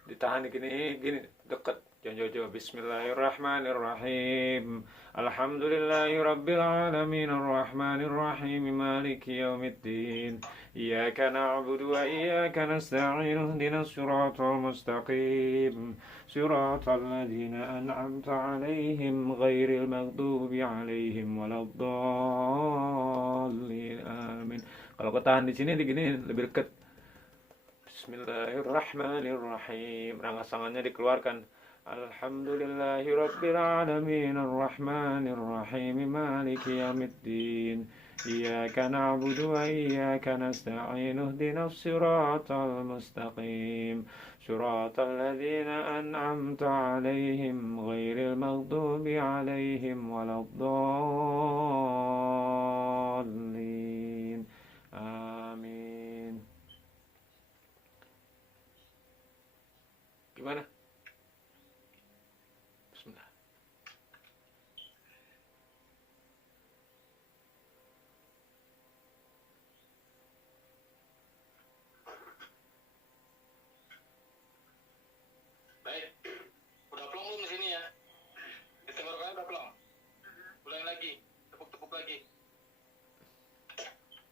Ditahan gini dekat. Jangan jauh-jauh. Bismillahirrahmanirrahim. Alhamdulillahirabbil alamin. Arrahmanirrahim. Maliki yaumiddin. Iyyaka na'budu wa iyyaka nasta'in. Ihdinas siratal mustaqim. Siratal ladzina an'amta 'alaihim ghairil maghdubi 'alaihim waladdallin. Amin. Kalau ketahan di sini digini lebih dekat. Bismillahirrahmanirrahim. Rangsangannya dikeluarkan. Alhamdulillahirabbil alamin. Arrahmanirrahim. Maliki yaumiddin. Iyyaka na'budu wa iyyaka nasta'in. Ihdinas siratal mustaqim. Siratal ladzina an'amta 'alaihim ghairil maghdubi 'alaihim waladdallin. Amin. Gimana? Bismillah. Baik. Udah plong belum di sini ya? Di tenggorokan udah plong. Ulangi lagi, tepuk-tepuk lagi.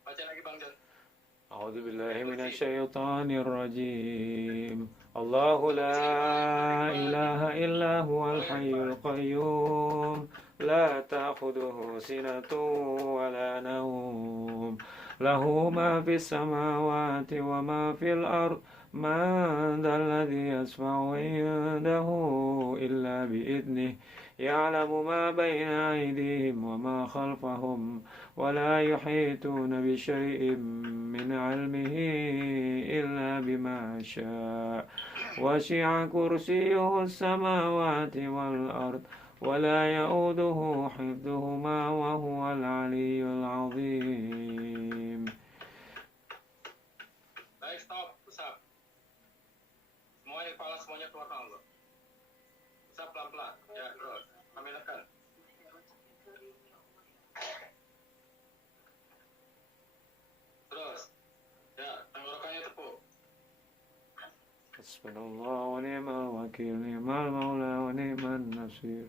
Baca lagi Bang John. أعوذ بالله من الشيطان الرجيم الله لا إله إلا هو الحي القيوم لا تأخذه سنة ولا نوم له ما في السماوات وما في الأرض من ذا الذي يشفع عنده إلا بإذنه يعلم ما بين أيديهم وما خلفهم ولا يحيطون بشيء من علمه إلا بما شاء وسع كرسيه السماوات والأرض ولا يؤوده حفظهما وهو العلي العظيم. Baik, stop, usap. Semuanya kepala semuanya keluar Allah. Usap pelan-pelan. Ya, terus. Ambil tekan. Terus. Ya, tenggorokannya tepuk. Hasbunallah wa ni'mal wakil, ni'mal maula wa ni'man nasir.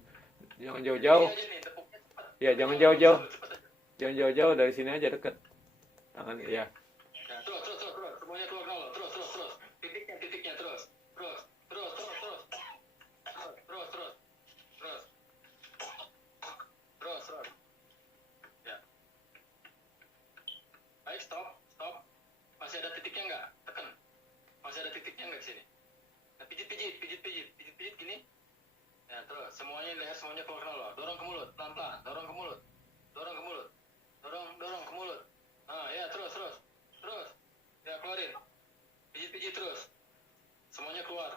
Jangan jauh-jauh. Ini aja nih, tepuknya cepat. Ya, jangan jauh-jauh. Cepat aja. Jangan jauh-jauh, dari sini aja dekat. Tangan ya. Ya, terus. Semuanya keluar Allah. Terus. Titiknya terus. Terus. Ya. Baik, stop. Masih ada titiknya nggak? Tekan. Masih ada titiknya nggak di sini? Nah, pijit gini. Ya, terus. Semuanya leher semuanya keluar Allah. Dorong ke mulut, pelan-pelan. Dorong ke mulut. Dorong ke mulut. Nah, ya, terus. Ya, keluarin. Pijit terus. Semuanya keluar.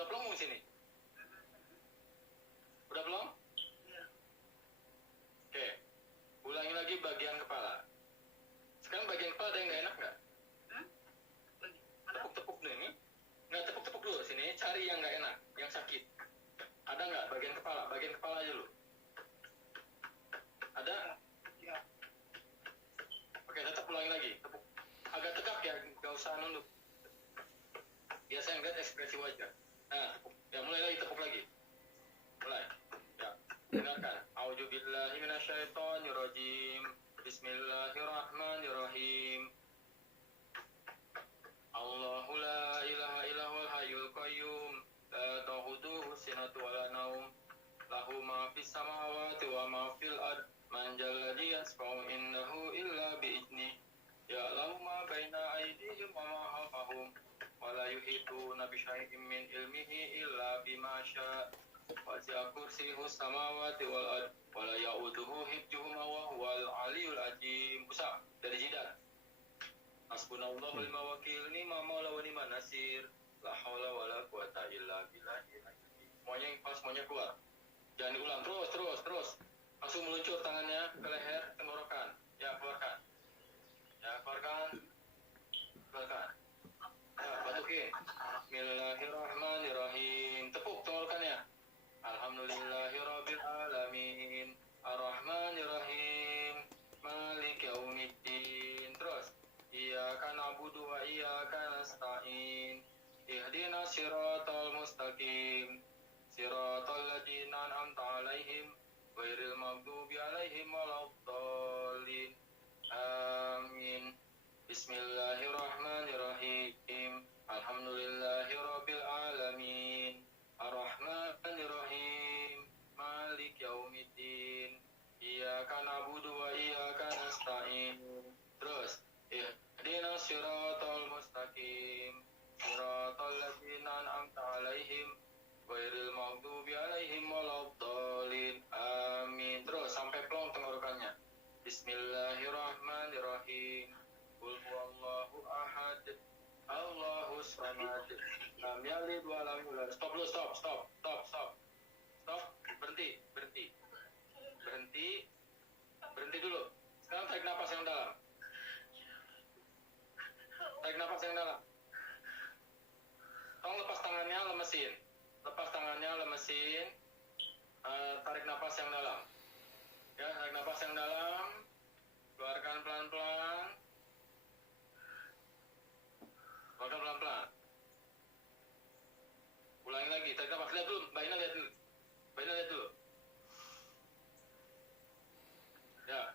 Udah belum di sini? Udah belum? Oke. Ulangi lagi bagian kepala. Sekarang bagian kepala ada yang nggak enak nggak? Tepuk-tepuk dulu ini. Nggak, tepuk-tepuk dulu sini. Cari yang nggak enak, yang sakit. Ada nggak bagian kepala? Bagian kepala aja dulu. Ada? Oke, tetap ulangi lagi. Tepuk. Agak tegak ya, nggak usah nunduk. Biasa yang lihat ekspresi wajah. Nah, tepuk. Ya, mulai lagi, tepuk lagi. Mulai. Ya, dengarkan. A'udzubillahi minasyaitonirrajim. Bismillahirrahmanirrahim. Allahu la ilaha illahul hayyul qayyum. La ta'khudhuhu sinatun wa la naum. Lahu ma fis samawati wa ma fil ard. Man jalladhi yasfa'u innahu illa bi'idnih. Ya'lamu ma baina aydihim wa ma khalfahum. Wa la yuhituna bi syai'in min ilmihi illa bima syaa'. Wasi'a kursiyyuhu samawati wal ard. Wa la ya'uduhu hifdzuhuma wa huwal 'aliyyul 'azim. Usah dari jidat. Hasbunallahu wa ni'mal wakil, ni'mal maula wa ni'man nasir. La haula wa la quwata illa billah. Semuanya yang pas, semuanya keluar. Jangan diulang, terus. Langsung meluncur tangannya ke leher, tenggorokan. Ya, keluarkan. Keluarkan. Ya, batukin. Bismillahirrahmanirrahim. Tepuk tenggorokannya. Alhamdulillahirabbil alamin. Arrahmanirrahim. Malik yaumiddin. Terus. Iyyaka na'budu wa iyyaka nasta'in. Ihdinas siratal mustaqim. Siratal ladzina an'amta 'alaihim ghairil maghdubi 'alaihim waladdallin. Amin. Bismillahirrahmanirrahim. Alhamdulillahirabbil alamin. Arrahmanirrahim. Malik yaumiddin. Iyyaka na'budu wa iyyaka nasta'in. Terus. Ihdinas siratal mustaqim. Siratal ladzina an'amta 'alaihim ghairil maghdubi 'alaihim waladdallin. Amin. Terus sampai plong tenggorokannya. Bismillahirrahmanirrahim. Qul huwallahu ahad. Allahus samad. Lam yalid wa lam yulad. Stop dulu, stop. Berhenti dulu. Sekarang tarik napas yang dalam. Tolong lepas tangannya, lemesin. Tarik napas yang dalam. Ya, tarik napas yang dalam. Keluarkan pelan-pelan. Ulangi lagi, tarik napas. Lihat dulu, Mbak Ina lihat dulu. Ya.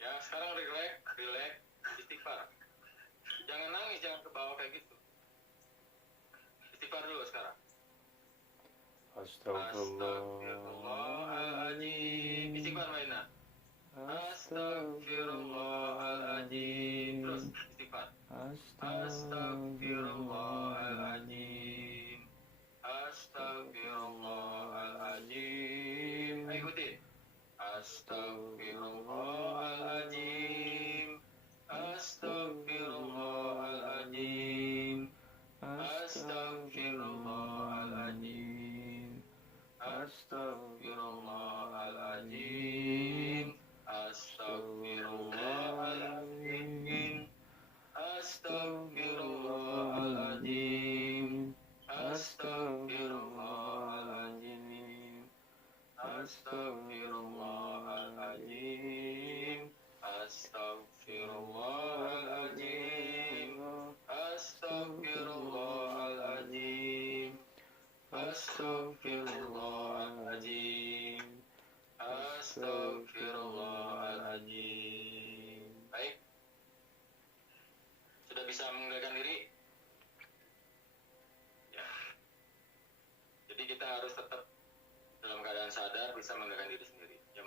Ya, sekarang relax, istighfar. Jangan nangis, jangan ke bawah kayak gitu. Istighfar dulu sekarang. Astagfirullahaladzim. Istighfar, Maina. Astagfirullahaladzim. Terus istighfar. Astagfirullahaladzim. Ayo ikutin. Astagfirullahaladzim. Astagfirullahaladzim. Baik. Sudah bisa mengendalikan diri? Ya. Jadi kita harus tetap dalam keadaan sadar, bisa mengendalikan diri sendiri. Ya,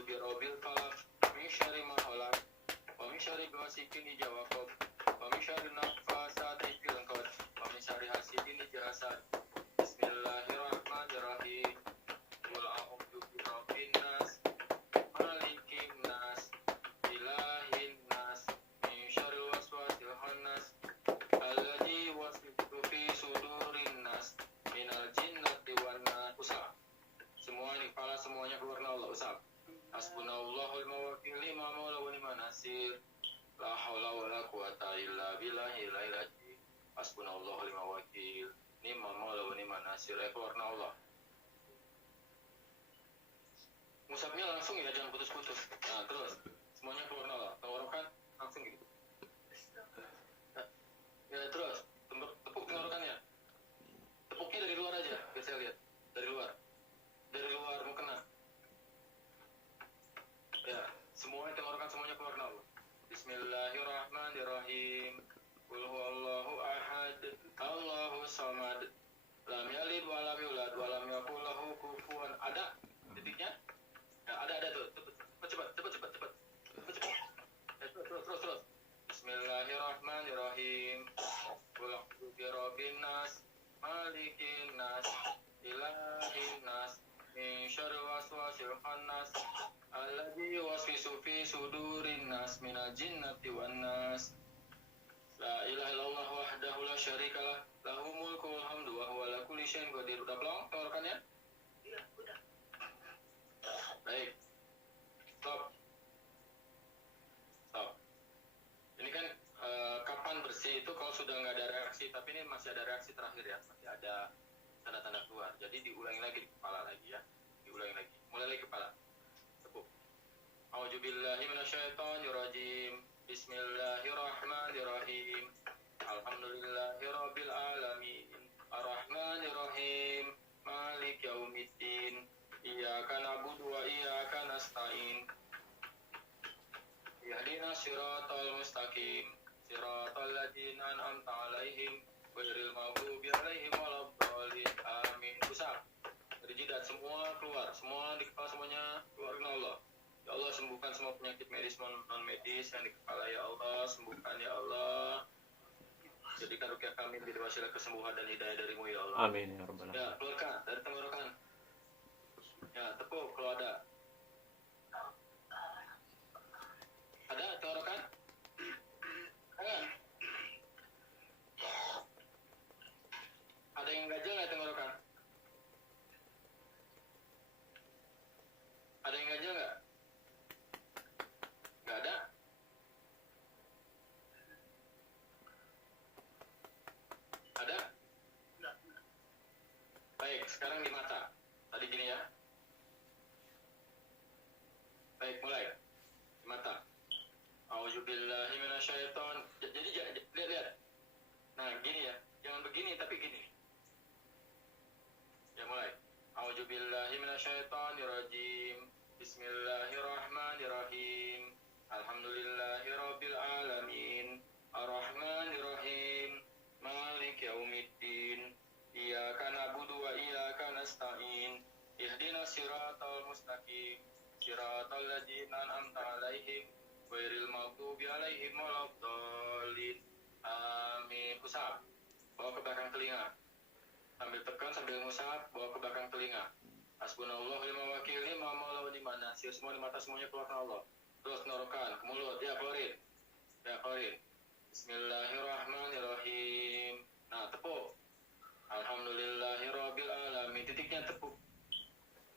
a'udzu birabbil falaq min syarri ma khalaq wa min syarri ghasiqin idza waqab wa min syarri nafasati fil 'uqad wa min syarri hasidin idza hasad. Bismillahirrahmanirrahim. Qul a'udzu birabbin nas malikin nas ilahin nas min syarril waswasil khannas alladzi yuwaswisu fi sudurin nas minal jinnati wan nas. Usap. Semua ini kepala semuanya keluar Allah. Usap. Hasbunallahul muwakil lima maula wa ni'man nasir. La haula wala quwata illa billahil azim. Hasbunallahul muwakil lima maula wa ni'man nasir. Keluar Allah. Musabnya langsung ya, jangan putus-putus. Nah, terus semuanya keluar Allah. Tenggorokan langsung gitu. Ya, terus tepuk tenggorokannya. Tepuknya dari luar aja, biar saya lihat. Dari luar mau kena. Ya, semuanya tenggorokan, semuanya keluar Allah. Bismillahirrahmanirrahim. Qul huwallahu ahad, Allahu samad. Lam yalid wa lam yulad wa lam yakul lahu kufuwan. Ada titiknya? Ya, ada tuh. Cepat. Ya, terus. Bismillahirrahmanirrahim. Qul a'udzu birabbin nas, malikin nas, ilahin nas, min syarril waswasil khannas, alladzi yuwaswisu fi sudurin nas minal jinnati wan nas. La ilaha illallah wahdahu la syarikalah, lahul mulku wal hamdu wa huwa ala kulli syai'in qadir. Udah belum tenggorokannya? Iya, udah. Baik. Stop. Ini kan kapan bersih itu kalau sudah nggak ada reaksi, tapi ini masih ada reaksi terakhir ya, masih ada tanda-tanda keluar. Jadi diulangi lagi di kepala lagi ya, diulangi lagi. Mulai lagi kepala. Tepuk. A'udzubillahi minasyaitonirrajim. Bismillahirrahmanirrahim. Alhamdulillahirabbil alamin. Arrahmanirrahim. Malik yaumiddin. Iyyaka na'budu wa iyyaka nasta'in. Ihdinas siratal mustaqim. Siratal ladzina an'amta 'alaihim ghairil maghdubi 'alaihim waladdallin. Amin. Usap. Dari jidat semua keluar, semua di kepala semuanya keluar Allah. Ya Allah, sembuhkan semua penyakit medis non medis yang di kepala ya Allah, sembuhkan ya Allah. Jadikan rukyah kami menjadi wasilah kesembuhan dan hidayah darimu ya Allah. Amin ya rabbal alamin. Ya, keluarkan dari tenggorokan. Ya, tepuk kalau ada. Ada tenggorokan? Ada yang ganjel nggak tenggorokan? Ada yang ganjel nggak? Nggak ada? Ada? Baik, sekarang di mata. Tadi gini ya. Baik, mulai. Di mata. A'udzubillahi minasyaiton. Jadi lihat. Nah, gini ya. Jangan begini tapi gini. Ya, mulai. A'udzubillahi minasyaitonirrajim. Bismillahirrahmanirrahim. Alhamdulillahirabbil alamin. Arrahmanirrahim. Malik yaumiddin. Iyyaka na'budu wa iyyaka nasta'in. Ihdinas siratal mustaqim. Siratal ladzina an'amta 'alaihim ghairil maghdubi 'alaihim waladdallin. Amin. Usap. Bawa ke belakang telinga. Sambil tekan sambil ngusap, bawa ke belakang telinga. Hasbunallahu lima wakil lima maula wa ni'man nasir. Semua di mata semuanya keluar Allah. Terus norokan ke mulut. Ya, keluarin. Bismillahirrahmanirrahim. Nah, tepuk. Alhamdulillahirabbil alamin. Titiknya tepuk.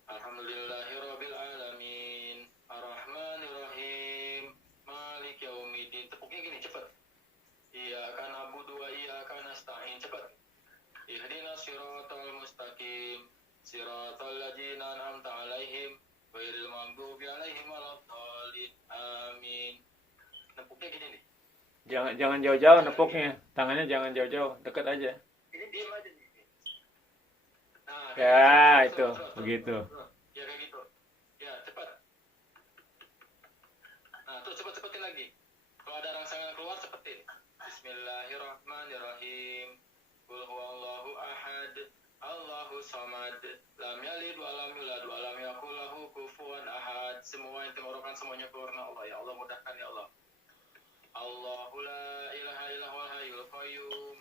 Alhamdulillahirabbil alamin. Arrahmanirrahim. Malik yaumiddin. Tepuknya gini, cepat. Iyyaka na'budu wa iyyaka nasta'in. Cepat. Ihdinas siratal mustaqim. Siratal ladzina an'amta 'alaihim ghairil maghdubi 'alaihim waladdallin. Amin. Nepuknya gini nih. Jangan jauh-jauh nepuknya. Tangannya jangan jauh-jauh, dekat aja. Ini diam aja nih. Nah, Ya, itu. Begitu. Ya, kayak gitu. Ya, cepat. Nah, terus cepat-cepatin lagi. Kalau ada rangsangan keluar, cepetin. Bismillahirrahmanirrahim. Qul huwallahu ahad, Allahu samad. Lam yalid wa lam yulad wa lam yakul lahu kufuwan ahad. Semua tenggorokan semuanya keluar Allah. Ya Allah mudahkan ya Allah. Allahu la ilaha illa huwal hayyul qayyum.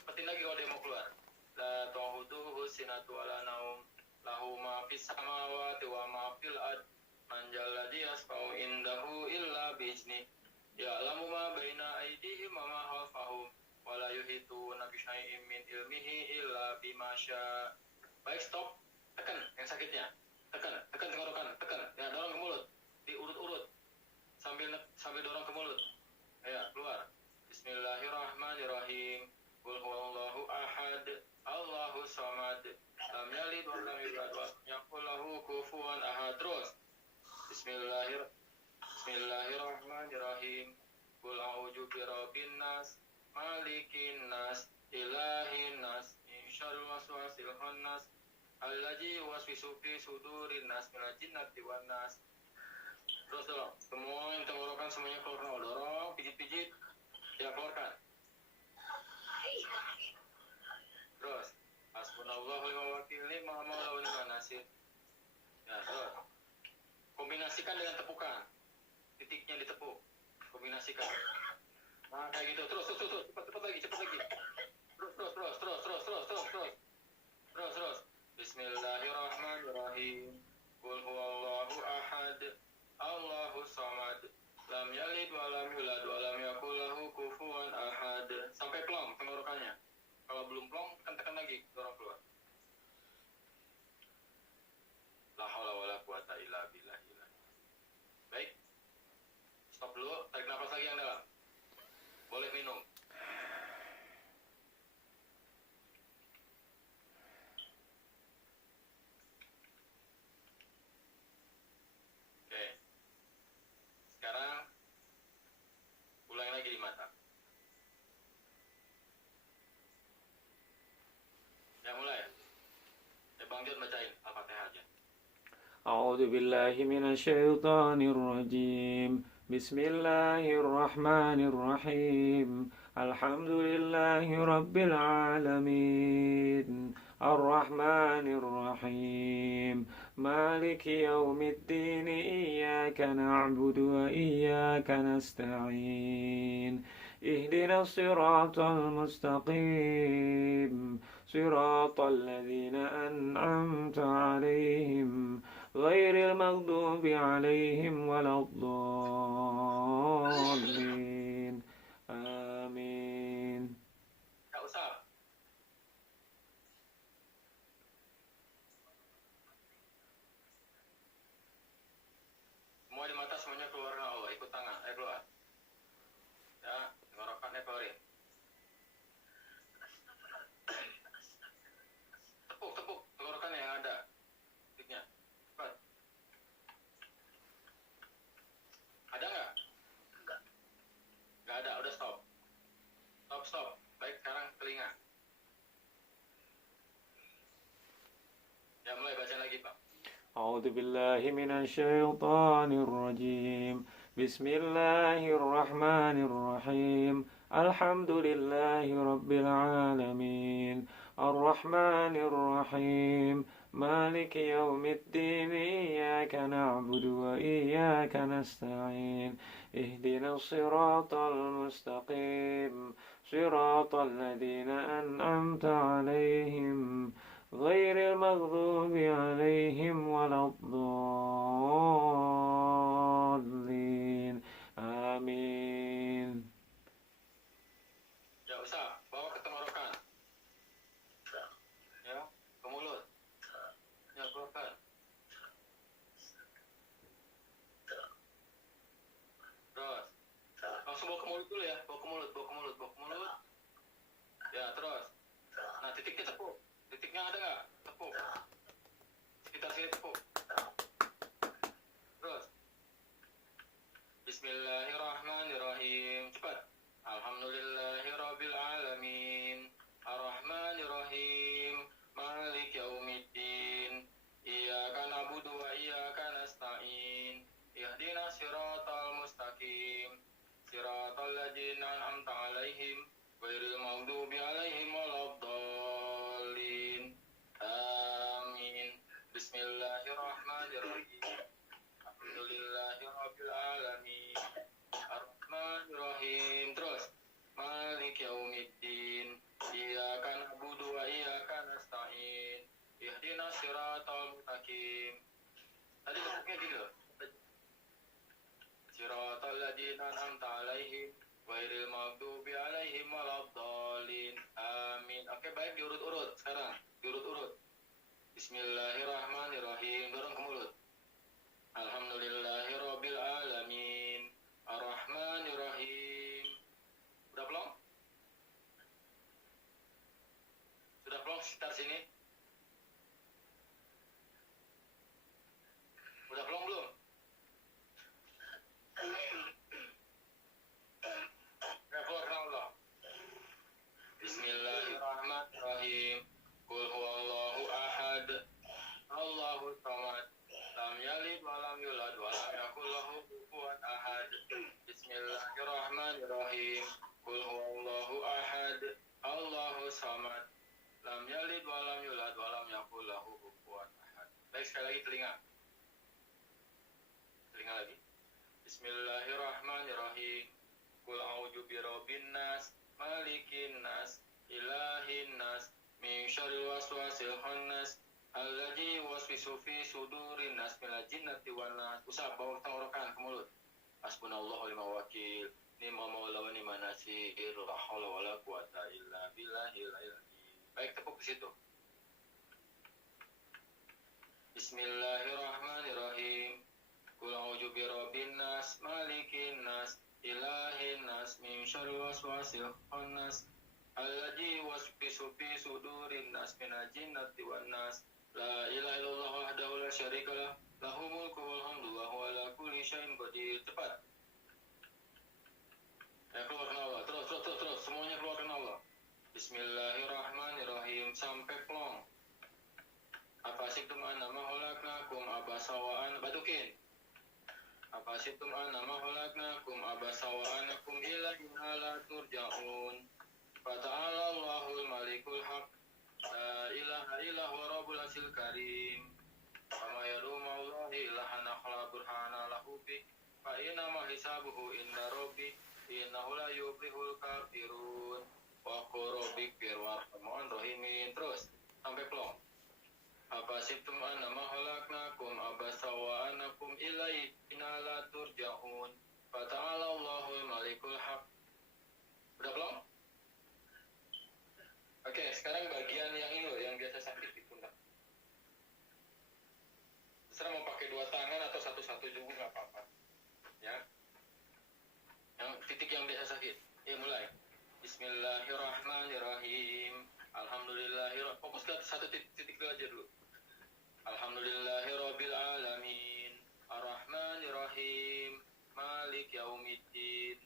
Cepetin lagi kalau dia mau keluar. La ta'uduhu sinatu wala naum. Lahu ma fis samawati wa ma fil ard. Man jalladhi yasfa'u indahu illa bi'izni. Ya'lamu ma baina aydihim wa ma khalfahum. Wa la yuhituna bi syai'in min ilmihi illa bima syaa'. Baik, stop. Tekan yang sakitnya. Tekan tenggorokan, tekan. Ya, dorong ke mulut. Diurut-urut. Sambil dorong ke mulut. Ya, keluar. Bismillahirrahmanirrahim. Qul huwallahu ahad. Allahu samad. Lam yalid wa lam yulad wa lam yakul lahu kufuwan ahad. Terus. Bismillahirrahmanirrahim. Qul a'udzu birabbin nas, malikin nas, ilahin nas, min syarril waswasil khannas, alladzi yuwaswisu fi sudurin nas minal jinnati wan nas. Terus dorong. Semua yang tenggorokan semuanya keluar. Dorong, pijit-pijit. Ya, keluarkan. Terus. Hasbunallahu wa wakil ni'mal maula wa ni'man nasir. Ya, terus. Kombinasikan dengan tepukan. Titiknya ditepuk. Kombinasikan. Nah, kayak gitu. Terus. Cepat lagi. Terus. Bismillahirrahmanirrahim. Qul huwallahu ahad. Allahu samad. Lam yalid wa lam yulad wa lam yakul lahu kufuwan ahad. Sampai plong tenggorokannya. Kalau belum plong, tekan lagi, dorong keluar. La haula wala quwata illa billah. Baik. Stop dulu, tarik nafas lagi yang dalam. Boleh minum. Oke. Sekarang ulangi lagi di mata. Ya, mulai. Bang John bacain Al-Fatihah aja. أعوذ بالله من الشيطان الرجيم بسم الله الرحمن الرحيم الحمد لله رب العالمين الرحمن الرحيم مالك يوم الدين إياك نعبد وإياك نستعين اهدنا الصراط المستقيم صراط الذين أنعمت عليهم غير المغضوب عليهم ولا الضالين آمين. Gak usah. Semua di mata semuanya keluar Allah. Ikut tangan. Ayo keluar. Ya, tenggorokannya keluarin. Tepuk tenggorokannya yang ada. Titiknya. Cepat. Ada nggak? Nggak ada. Udah stop. Stop. Baik, sekarang telinga. Ya, mulai baca lagi, Pak. أعوذ بالله من الشيطان الرجيم بسم الله الرحمن الرحيم الحمد لله رب العالمين الرحمن الرحيم مالك يوم الدين إياك نعبد وإياك نستعين اهدنا الصراط المستقيم صراط الذين أنعمت عليهم غير المغضوب عليهم ولا الضالين آمين. Ya, usah. Bawa ke tenggorokan. Ya, ke mulut. Ya, keluarkan. Terus. Langsung bawa ke mulut dulu ya. Bawa ke mulut. Ya, terus. Nah, titiknya tepuk. Titiknya ada nggak? Tepuk. Sekitar sini tepuk. Terus. Bismillahirrahmanirrahim. Cepat. Alhamdulillahirabbil alamin. Arrahmanirrahim. Malik yaumiddin. Iyyaka na'budu wa iyyaka nasta'in. Ihdinas siratal mustaqim. Siratal ladzina an'amta 'alaihim ghairil maghdubi 'alaihim waladdallin. Amin. Bismillahirrahmanirrahim. Alhamdulillah ghairil maghdubi alaihim waladdallin. Amin. Oke, baik, diurut-urut sekarang. Diurut-urut. Bismillahirrahmanirrahim. Dorong ke mulut. Alhamdulillahirabbil alamin. Arrahmanirrahim. Udah belum? Sudah belum sekitar sini? Udah belum? Keluarkan Allah. Bismillahirrahmanirrahim. Qul huwallahu ahad. Allahu samad. Lam yalid wa lam yulad wa lam yakul lahu kufuwan ahad. Bismillahirrahmanirrahim. Qul huwallahu ahad. Allahu samad. Lam yalid wa lam yulad wa lam yakul lahu kufuwan ahad. Baik, sekali lagi telinga. Telinga lagi. Bismillahirrahmanirrahim. Qul a'udzu birabbin nas, malikin nas, ilahin nas, min syarril waswasil khannas, alladzi yuwaswisu fi sudurin nas minal jinnati wan nas. Usap bawah tenggorokan ke mulut. Hasbunallahu wa ni'mal wakil. Ni'mal maula wa ni'man nasir. La haula wala quwata illa billahil aliyyil azim. Baik, tepuk di situ. Bismillahirrahmanirrahim. Qul a'udzu birabbin nas, malikin nas, ilahin nas, min syarril waswasil khannas, alladzi yuwaswisu fi sudurin nas minal jinnati wan nas. La ilaha illallah wahdahu la syarikalah, lahul mulku wal hamdu wa huwa ala kulli syai'in qadir. Cepat. Keluarkan Allah. Terus. Semuanya keluarkan Allah. Bismillahirrahmanirrahim. Sampai plong. Afasibtum annama khalaqnakum abasa wa an. Batukin. Afasibtum annama khalaqnakum abasa wa anakum ilaina la turja'un. Fata'ala Allahul malikul haq. La ilaha illa huwa rabbul arsyil karim. Wa yadumu Allahi ilahan akhla burhana lahu bi. Fa inna ma hisabuhu inda rabbi. Innahu la yuflihul kafirun. Wa qul rabbik firwarhamon rahimin. Terus sampai plong. Afasibtum annama khalaqnakum abasa wa anakum ilaina la turja'un. Fata'ala Allahul malikul haq. Udah belum? Oke, sekarang bagian yang ini loh, yang biasa sakit di pundak. Terserah mau pakai dua tangan atau satu-satu juga nggak apa-apa. Ya. Yang titik yang biasa sakit. Ya, mulai. Bismillahirrahmanirrahim. Alhamdulillahirabbil. Fokus ke satu titik dulu aja dulu. Alhamdulillahirabbil alamin. Arrahmanirrahim. Malik yaumiddin.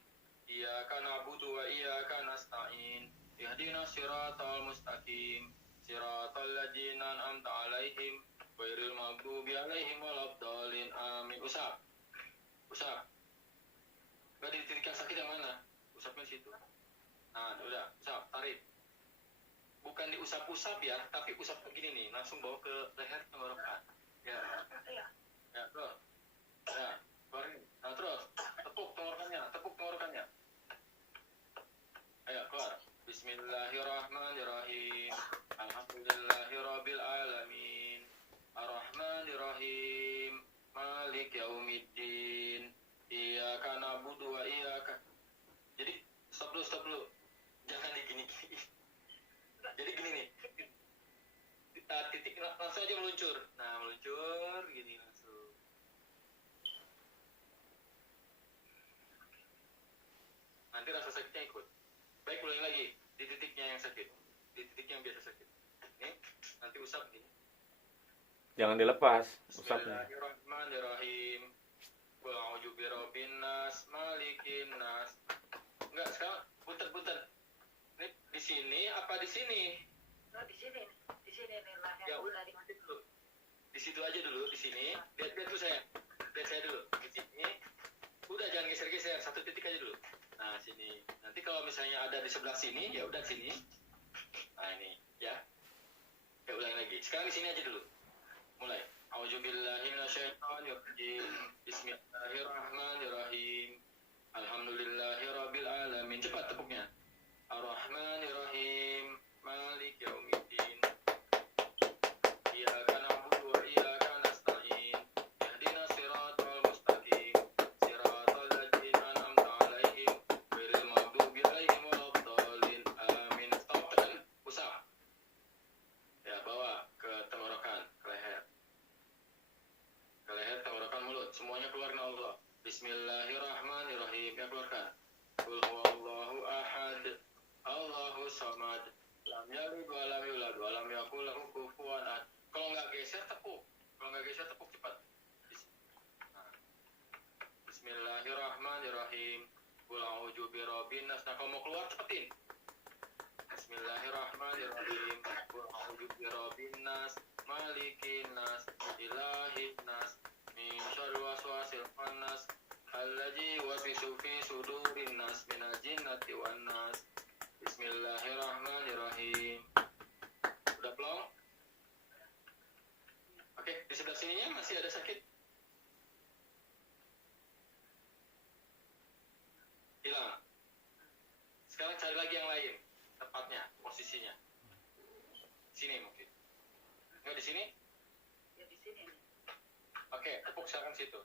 Iyyaka na'budu wa iyyaka nasta'in. Ihdinas siratal mustaqim. Siratal ladzina an'amta 'alaihim ghairil maghdubi 'alaihim waladdallin. Amin. Usap. Enggak di titik yang sakit yang mana? Usapnya di situ. Nah, udah, usap, tarik. Bukan diusap-usap ya, tapi usap begini nih, langsung bawa ke leher tenggorokan. Ya. Ya, terus. Ya, keluarin. Nah, terus. Tepuk tenggorokannya. Ayo, keluar. Bismillahirrahmanirrahim. Alhamdulillahirabbil alamin. Arrahmanirrahim. Malik yaumiddin. Iyyaka na'budu wa iyyaka. Jadi stop dulu. Jangan digini-gini. Jadi gini nih. Titik langsung aja meluncur. Nah, meluncur gini langsung. Nanti rasa sakitnya ikut. Baik, ulangi lagi di titiknya yang sakit. Di titik yang biasa sakit. Ini nanti usap gini. Jangan dilepas usapnya. Bismillahirrahmanirrahim. Qul a'udzu birabbin nas, malikin nas. Enggak, sekarang putar. Ini di sini apa di sini? Oh, di sini nih lah Ya yang udah, tadi. di situ aja dulu, di sini. Lihat dulu saya. Lihat saya dulu. Di sini. Udah, jangan geser-geser, satu titik aja dulu. Nah, sini. Nanti kalau misalnya ada di sebelah sini, ya udah sini. Nah, ini, ya. Ya, ulangi lagi. Sekarang di sini aja dulu. Mulai. A'udzubillahi minasyaitonir rajim. Bismillahirrahmanirrahim. Alhamdulillahirabbil alamin. Cepat tepuknya. Ar-Rahmanir-Rahim. Malik yaumiddin. Iyyaka na'budu wa iyyaka nasta'in. Ihdinas siratal mustaqim. Siratal ladzina an'amta 'alaihim ghairil Bismillahirrahmanirrahim. Ya, keluarkan. Qul huwallahu ahad, Allahu samad, lam yalid wa lam yulad wa lam yakul lahu kufuwan ahad. Kalau nggak geser tepuk. Kalau nggak geser tepuk cepat. Nah. Bismillahirrahmanirrahim. Qul a'udzu birabbin nas. Nah, kalau mau keluar cepetin. Bismillahirrahmanirrahim. Qul a'udzu birabbin nas, malikin nas, ilahin nas, min syarri waswasil khannas, alladzi yuwaswisu fi sudurin nas, minal jinnati wan nas. Bismillahirrahmanirrahim. Udah plong? Oke, di sebelah sininya masih ada sakit? Hilang. Sekarang cari lagi yang lain, tepatnya, posisinya. Sini mungkin. Nggak di sini? Ya di sini nih. Oke, tepuk sekarang situ.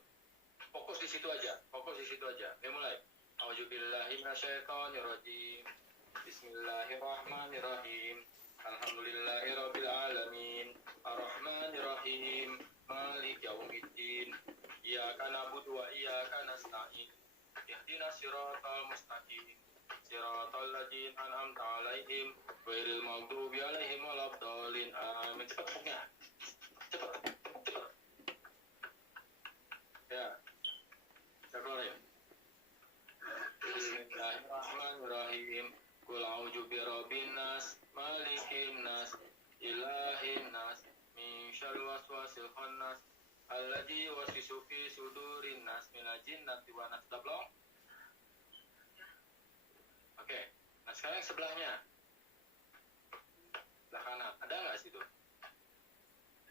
Fokus di situ aja. Fokus di situ aja. Ya, mulai. A'udzubillahi minasyaitonirrajim. Bismillahirrahmanirrahim. Alhamdulillahirabbil alamin. Arrahmanirrahim. Maliki yaumiddin. Iyyaka na'budu wa iyyaka nasta'in. Ihdinas siratal mustaqim. Siratal ladzina an'amta 'alaihim ghairil maghdubi 'alaihim waladdallin. Amin. Cepat tepuknya. Cepat. Ya. Ya, keluar ya. Bismillahirrahmanirrahim. Qul a'udzu birabbin nas, malikin nas, ilahin nas, min syarri waswasil khannas, alladzi yuwaswisu fi sudurin nas, minal jinnati wan nas. Belum? Oke. Nah, sekarang yang sebelahnya. Sebelah kanan. Ada nggak situ?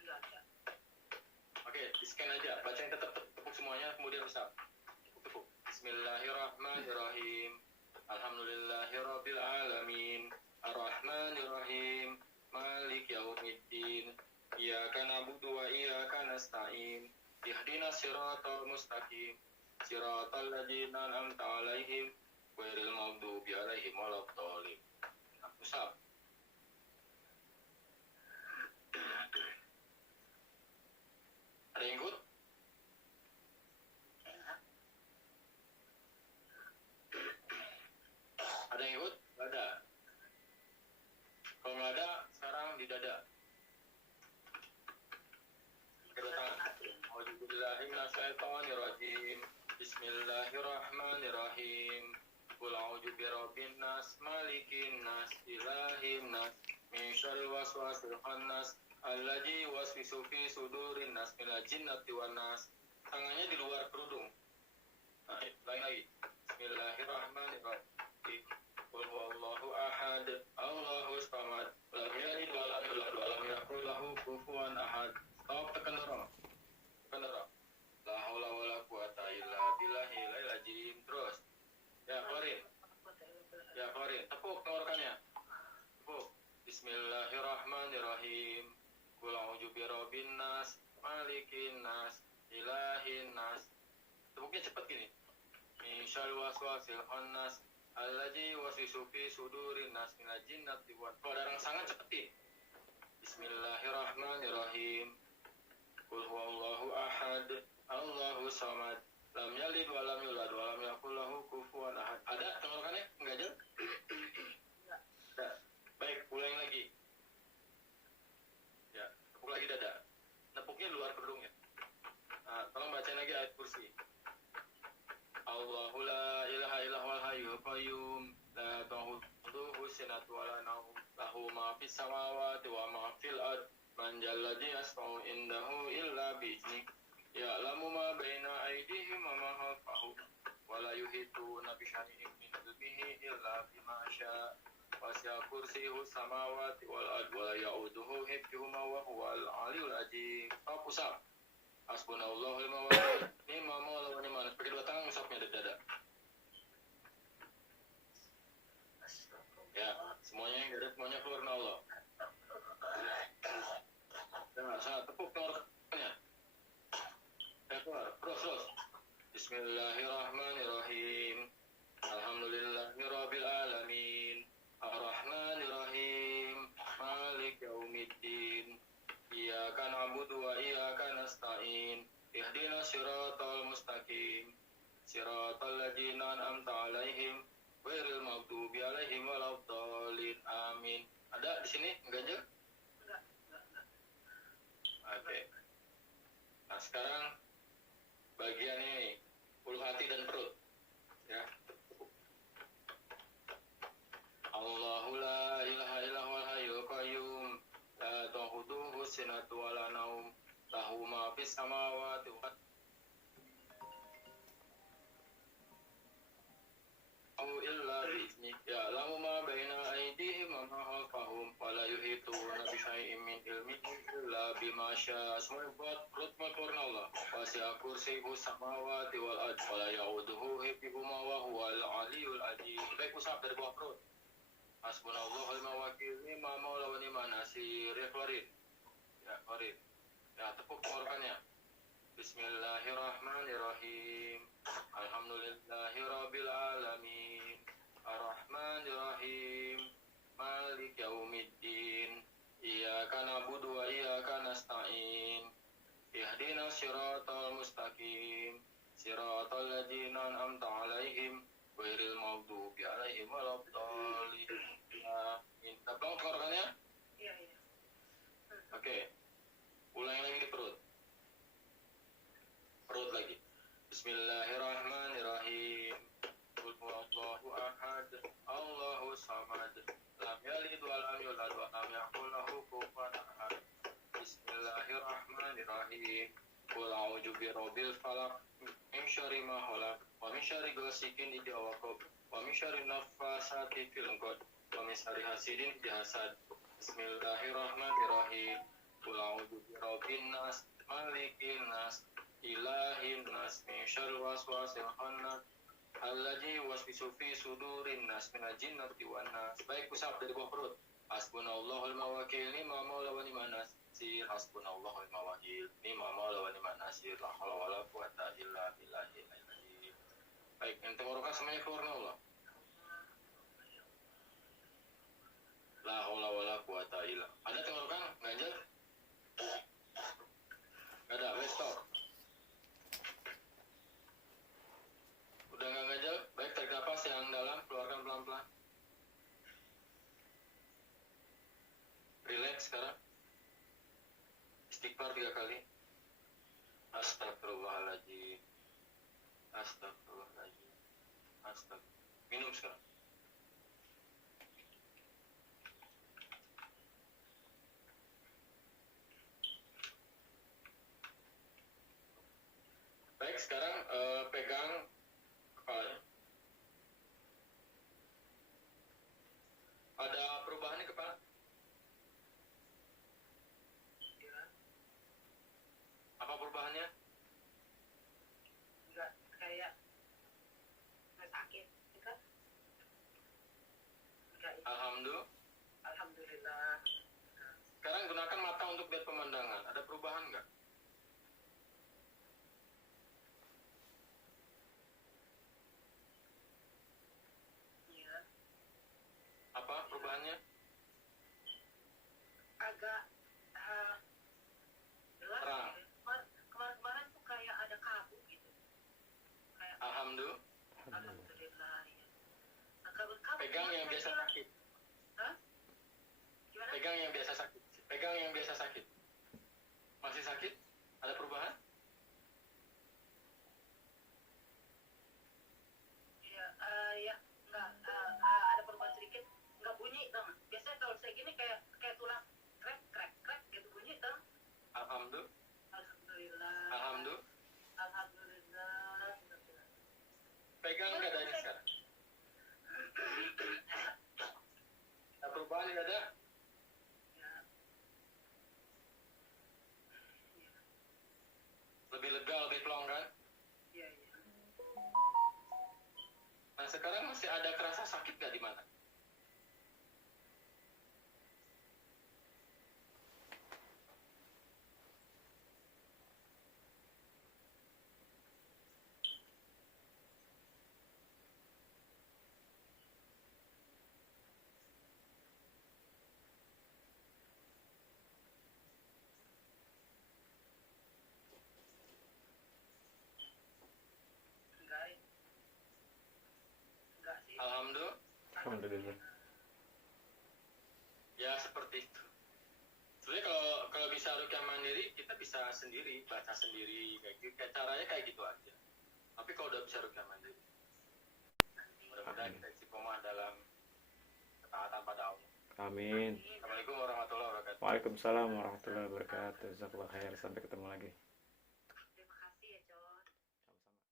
Enggak ada. Oke, di-scan aja. Bacain tetap tepuk semuanya, kemudian usap. Tepuk. Bismillahirrahmanirrahim. Alhamdulillahirabbil alamin. Arrahmanirrahim. Malik yaumiddin. Iyyaka na'budu wa iyyaka nasta'in. Ihdinas siratal mustaqim. Siratal ladzina an'amta 'alaihim ghairil maghdubi 'alaihim waladdallin. Nah, usap. Ada yang ikut? Ada yang ikut? Nggak ada. Kalau nggak ada, sekarang di dada. Kedua tangan. A'udzubillahi minasyaitonirrajim. Bismillahirrahmanirrahim. Qul a'udzu birabbin nas, malikin nas, ilahin nas, min syarri waswasil khannas, alladzi yuwaswisu fi sudurin nas, minal jinnati wan nas. Tangannya di luar kerudung. Nah, lagi. Bismillahirrahmanirrahim. Qul huwallahu ahad, Allahu samad, lam yalid wa lam yulad wa lam yakul lahu kufuwan ahad. Stop, tekan dorong. Tekan dorong. La haula wala quwata illa billahil azim. Terus. Ya, keluarin. Ya, keluarin. Tepuk tenggorokannya. Tepuk. Bismillahirrahmanirrahim. Qul a'udzu birabbin nas, malikin nas, ilahin nas. Tepuknya cepat gini. Min syarri waswasil khannas, alladzi yuwaswisu fi sudurin nas, minal jinnati wan nas. Kalau ada rangsangan cepetin. Bismillahirrahmanirrahim. Qul huwallahu ahad, Allahu samad, lam yalid wa lam yulad wa lam yakul lahu kufuwan ahad. Ada tenggorokannya? Enggak ada? Ada. Baik, ulangi lagi. Ya, tepuk lagi dada. Nepuknya luar kerudungnya. Nah, tolong bacain lagi ayat kursi. Allahu la ilaha illa huwal hayyul qayyum, la ta'khudhuhu sinatun wa la nawm, lahu ma fis samawati wa ma fil ard, man jalladzi yashfa'u indahu illa bi'idznih, ya'lamu ma baina aydihim wa ma khalfahum, wa la yuhituna bi syai'in min ilmihi illa bima syaa', wasi'a kursiyyuhu samawati wal ard wa la ya'uduhu hifdhuhuma wa huwal 'aliyyul 'azim. Usap. Hasbunallahu wa ni'mal maulah wa ni'mal nasir. Pakai dua tangan usapnya dari dada. Ya, semuanya yang ada semuanya keluar dari Allah. Jangan salah tepuk tenggorokannya. Keluar, terus. Bismillahirrahmanirrahim. Alhamdulillahirabbil alamin. Arrahmanirrahim. Malik yaumiddin. Iyyaka na'budu wa iyyaka nasta'in. Ihdinas siratal mustaqim. siratal ladzina an'amta 'alaihim ghairil maghdubi 'alaihim waladdallin. Amin. Ada di sini ganjil? Enggak. Oke. Nah, sekarang bagian ini ulu hati dan perut. Ya. Allahu la ilaha illa huwal hayyul qayyum la ta'khudhuhu sinatun wa la naum lahu ma fis samawati wa illa bi'izni ya'lamu ma baina aydihim wa ma khalfahum wa la yuhituna bi syai'in min ilmihi illa bima syaa. Semua buat perut maturna Allah. Wasi'a kursiyuhu samawati wal ard wa la ya'uduhu hifdhuhuma wa huwal 'aliyyul 'azim. Baik, usap dari bawah perut. Hasbunallahu wa ni'mal wakil, ni'mal maula wa ni'man nasir. Ya, keluarin. Ya, keluarin. Ya, tepuk tenggorokannya. Bismillahirrahmanirrahim. Alhamdulillahirabbil alamin. Arrahmanirrahim. Malik yaumiddin. Iyyaka na'budu wa iyyaka nasta'in. Ihdinas siratal mustaqim. Siratal ladzina an'amta 'alaihim ghairil maghdubi 'alaihim waladdallin. Amin. Tepuk tenggorokannya. Iya. Oke. Ulangi lagi di perut. Perut lagi. Bismillahirrahmanirrahim. Qul huwallahu ahad, Allahu samad, lam yalid wa lam yulad wa lam yakul lahu kufuwan ahad. Bismillahirrahmanirrahim. Qul a'udzu birabbil falaq min syarri ma khalaq wa min syarri ghasikin idza waqab wa min syarri naffasati fil 'uqad wa min syarri hasidin idza hasad. Bismillahirrahmanirrahim. Qul a'udzu birabbin nas, malikin nas, ilahin nas, min syarril waswasil khannas alladzi yuwaswisu fi sudurin nas minal jinnati wan nas. Baik, usap dari bawah perut. Hasbunallahu wa wakil, ni'mal maula wa ni'man nasir. Hasbunallahu wa wakil, ni'mal maula wa ni'man nasir. La haula wala quwata illa billahil azim. Baik, yang tenggorokan semuanya keluar Allah. La haula wala quwata illa. Ada tenggorokan? Ganjil? Gak ada, wes stop. Udah gak ganjil? Baik, tarik nafas yang dalam, keluarkan pelan-pelan. Relax sekarang. Istighfar 3 kali. Astagfirullahaladzim. Astagfirullahaladzim. Astagfirullah. Minum sekarang. Baik, sekarang pegang kepalanya. Ada perubahan di kepala? Apa perubahannya? Enggak, kayak nggak sakit, kan? Enggak. Alhamdulillah. Alhamdulillah. Sekarang gunakan mata untuk lihat pemandangan. Ada perubahan nggak? Iya. Apa perubahannya? Agak jelas. Terang. Kemarin tuh kayak ada kabut gitu. Kayak Alhamdulillah. alhamdulillah. Ya. Agak berkabut. Pegang yang biasa sakit. Hah? Gimana? Pegang yang biasa sakit. Pegang yang biasa sakit. Masih sakit? Ada perubahan? Ya, ya, enggak ada perubahan sedikit. Enggak bunyi, dong. Biasanya kalau saya gini kayak tulang krek krek krek gitu bunyi, dong. Alhamdulillah. Alhamdulillah. Alhamdulillah. Alhamdulillah. Pegang dadanya sekarang. Ada perubahan di dada? Ya. Lebih lega, lebih plong kan? Iya, iya. Nah, sekarang masih ada kerasa sakit nggak di mana? Enggak. Alhamdulillah. Ya seperti itu. Sebenarnya kalau bisa rukyah mandiri, kita bisa sendiri, baca sendiri, kayak caranya kayak gitu aja. Tapi kalau udah bisa rukyah mandiri, mudah-mudahan kita istiqomah dalam ketaatan pada Allah. Amin. Assalamualaikum warahmatullahi wabarakatuh. Waalaikumsalam warahmatullahi wabarakatuh. Jazakallah khair. Sampai ketemu lagi.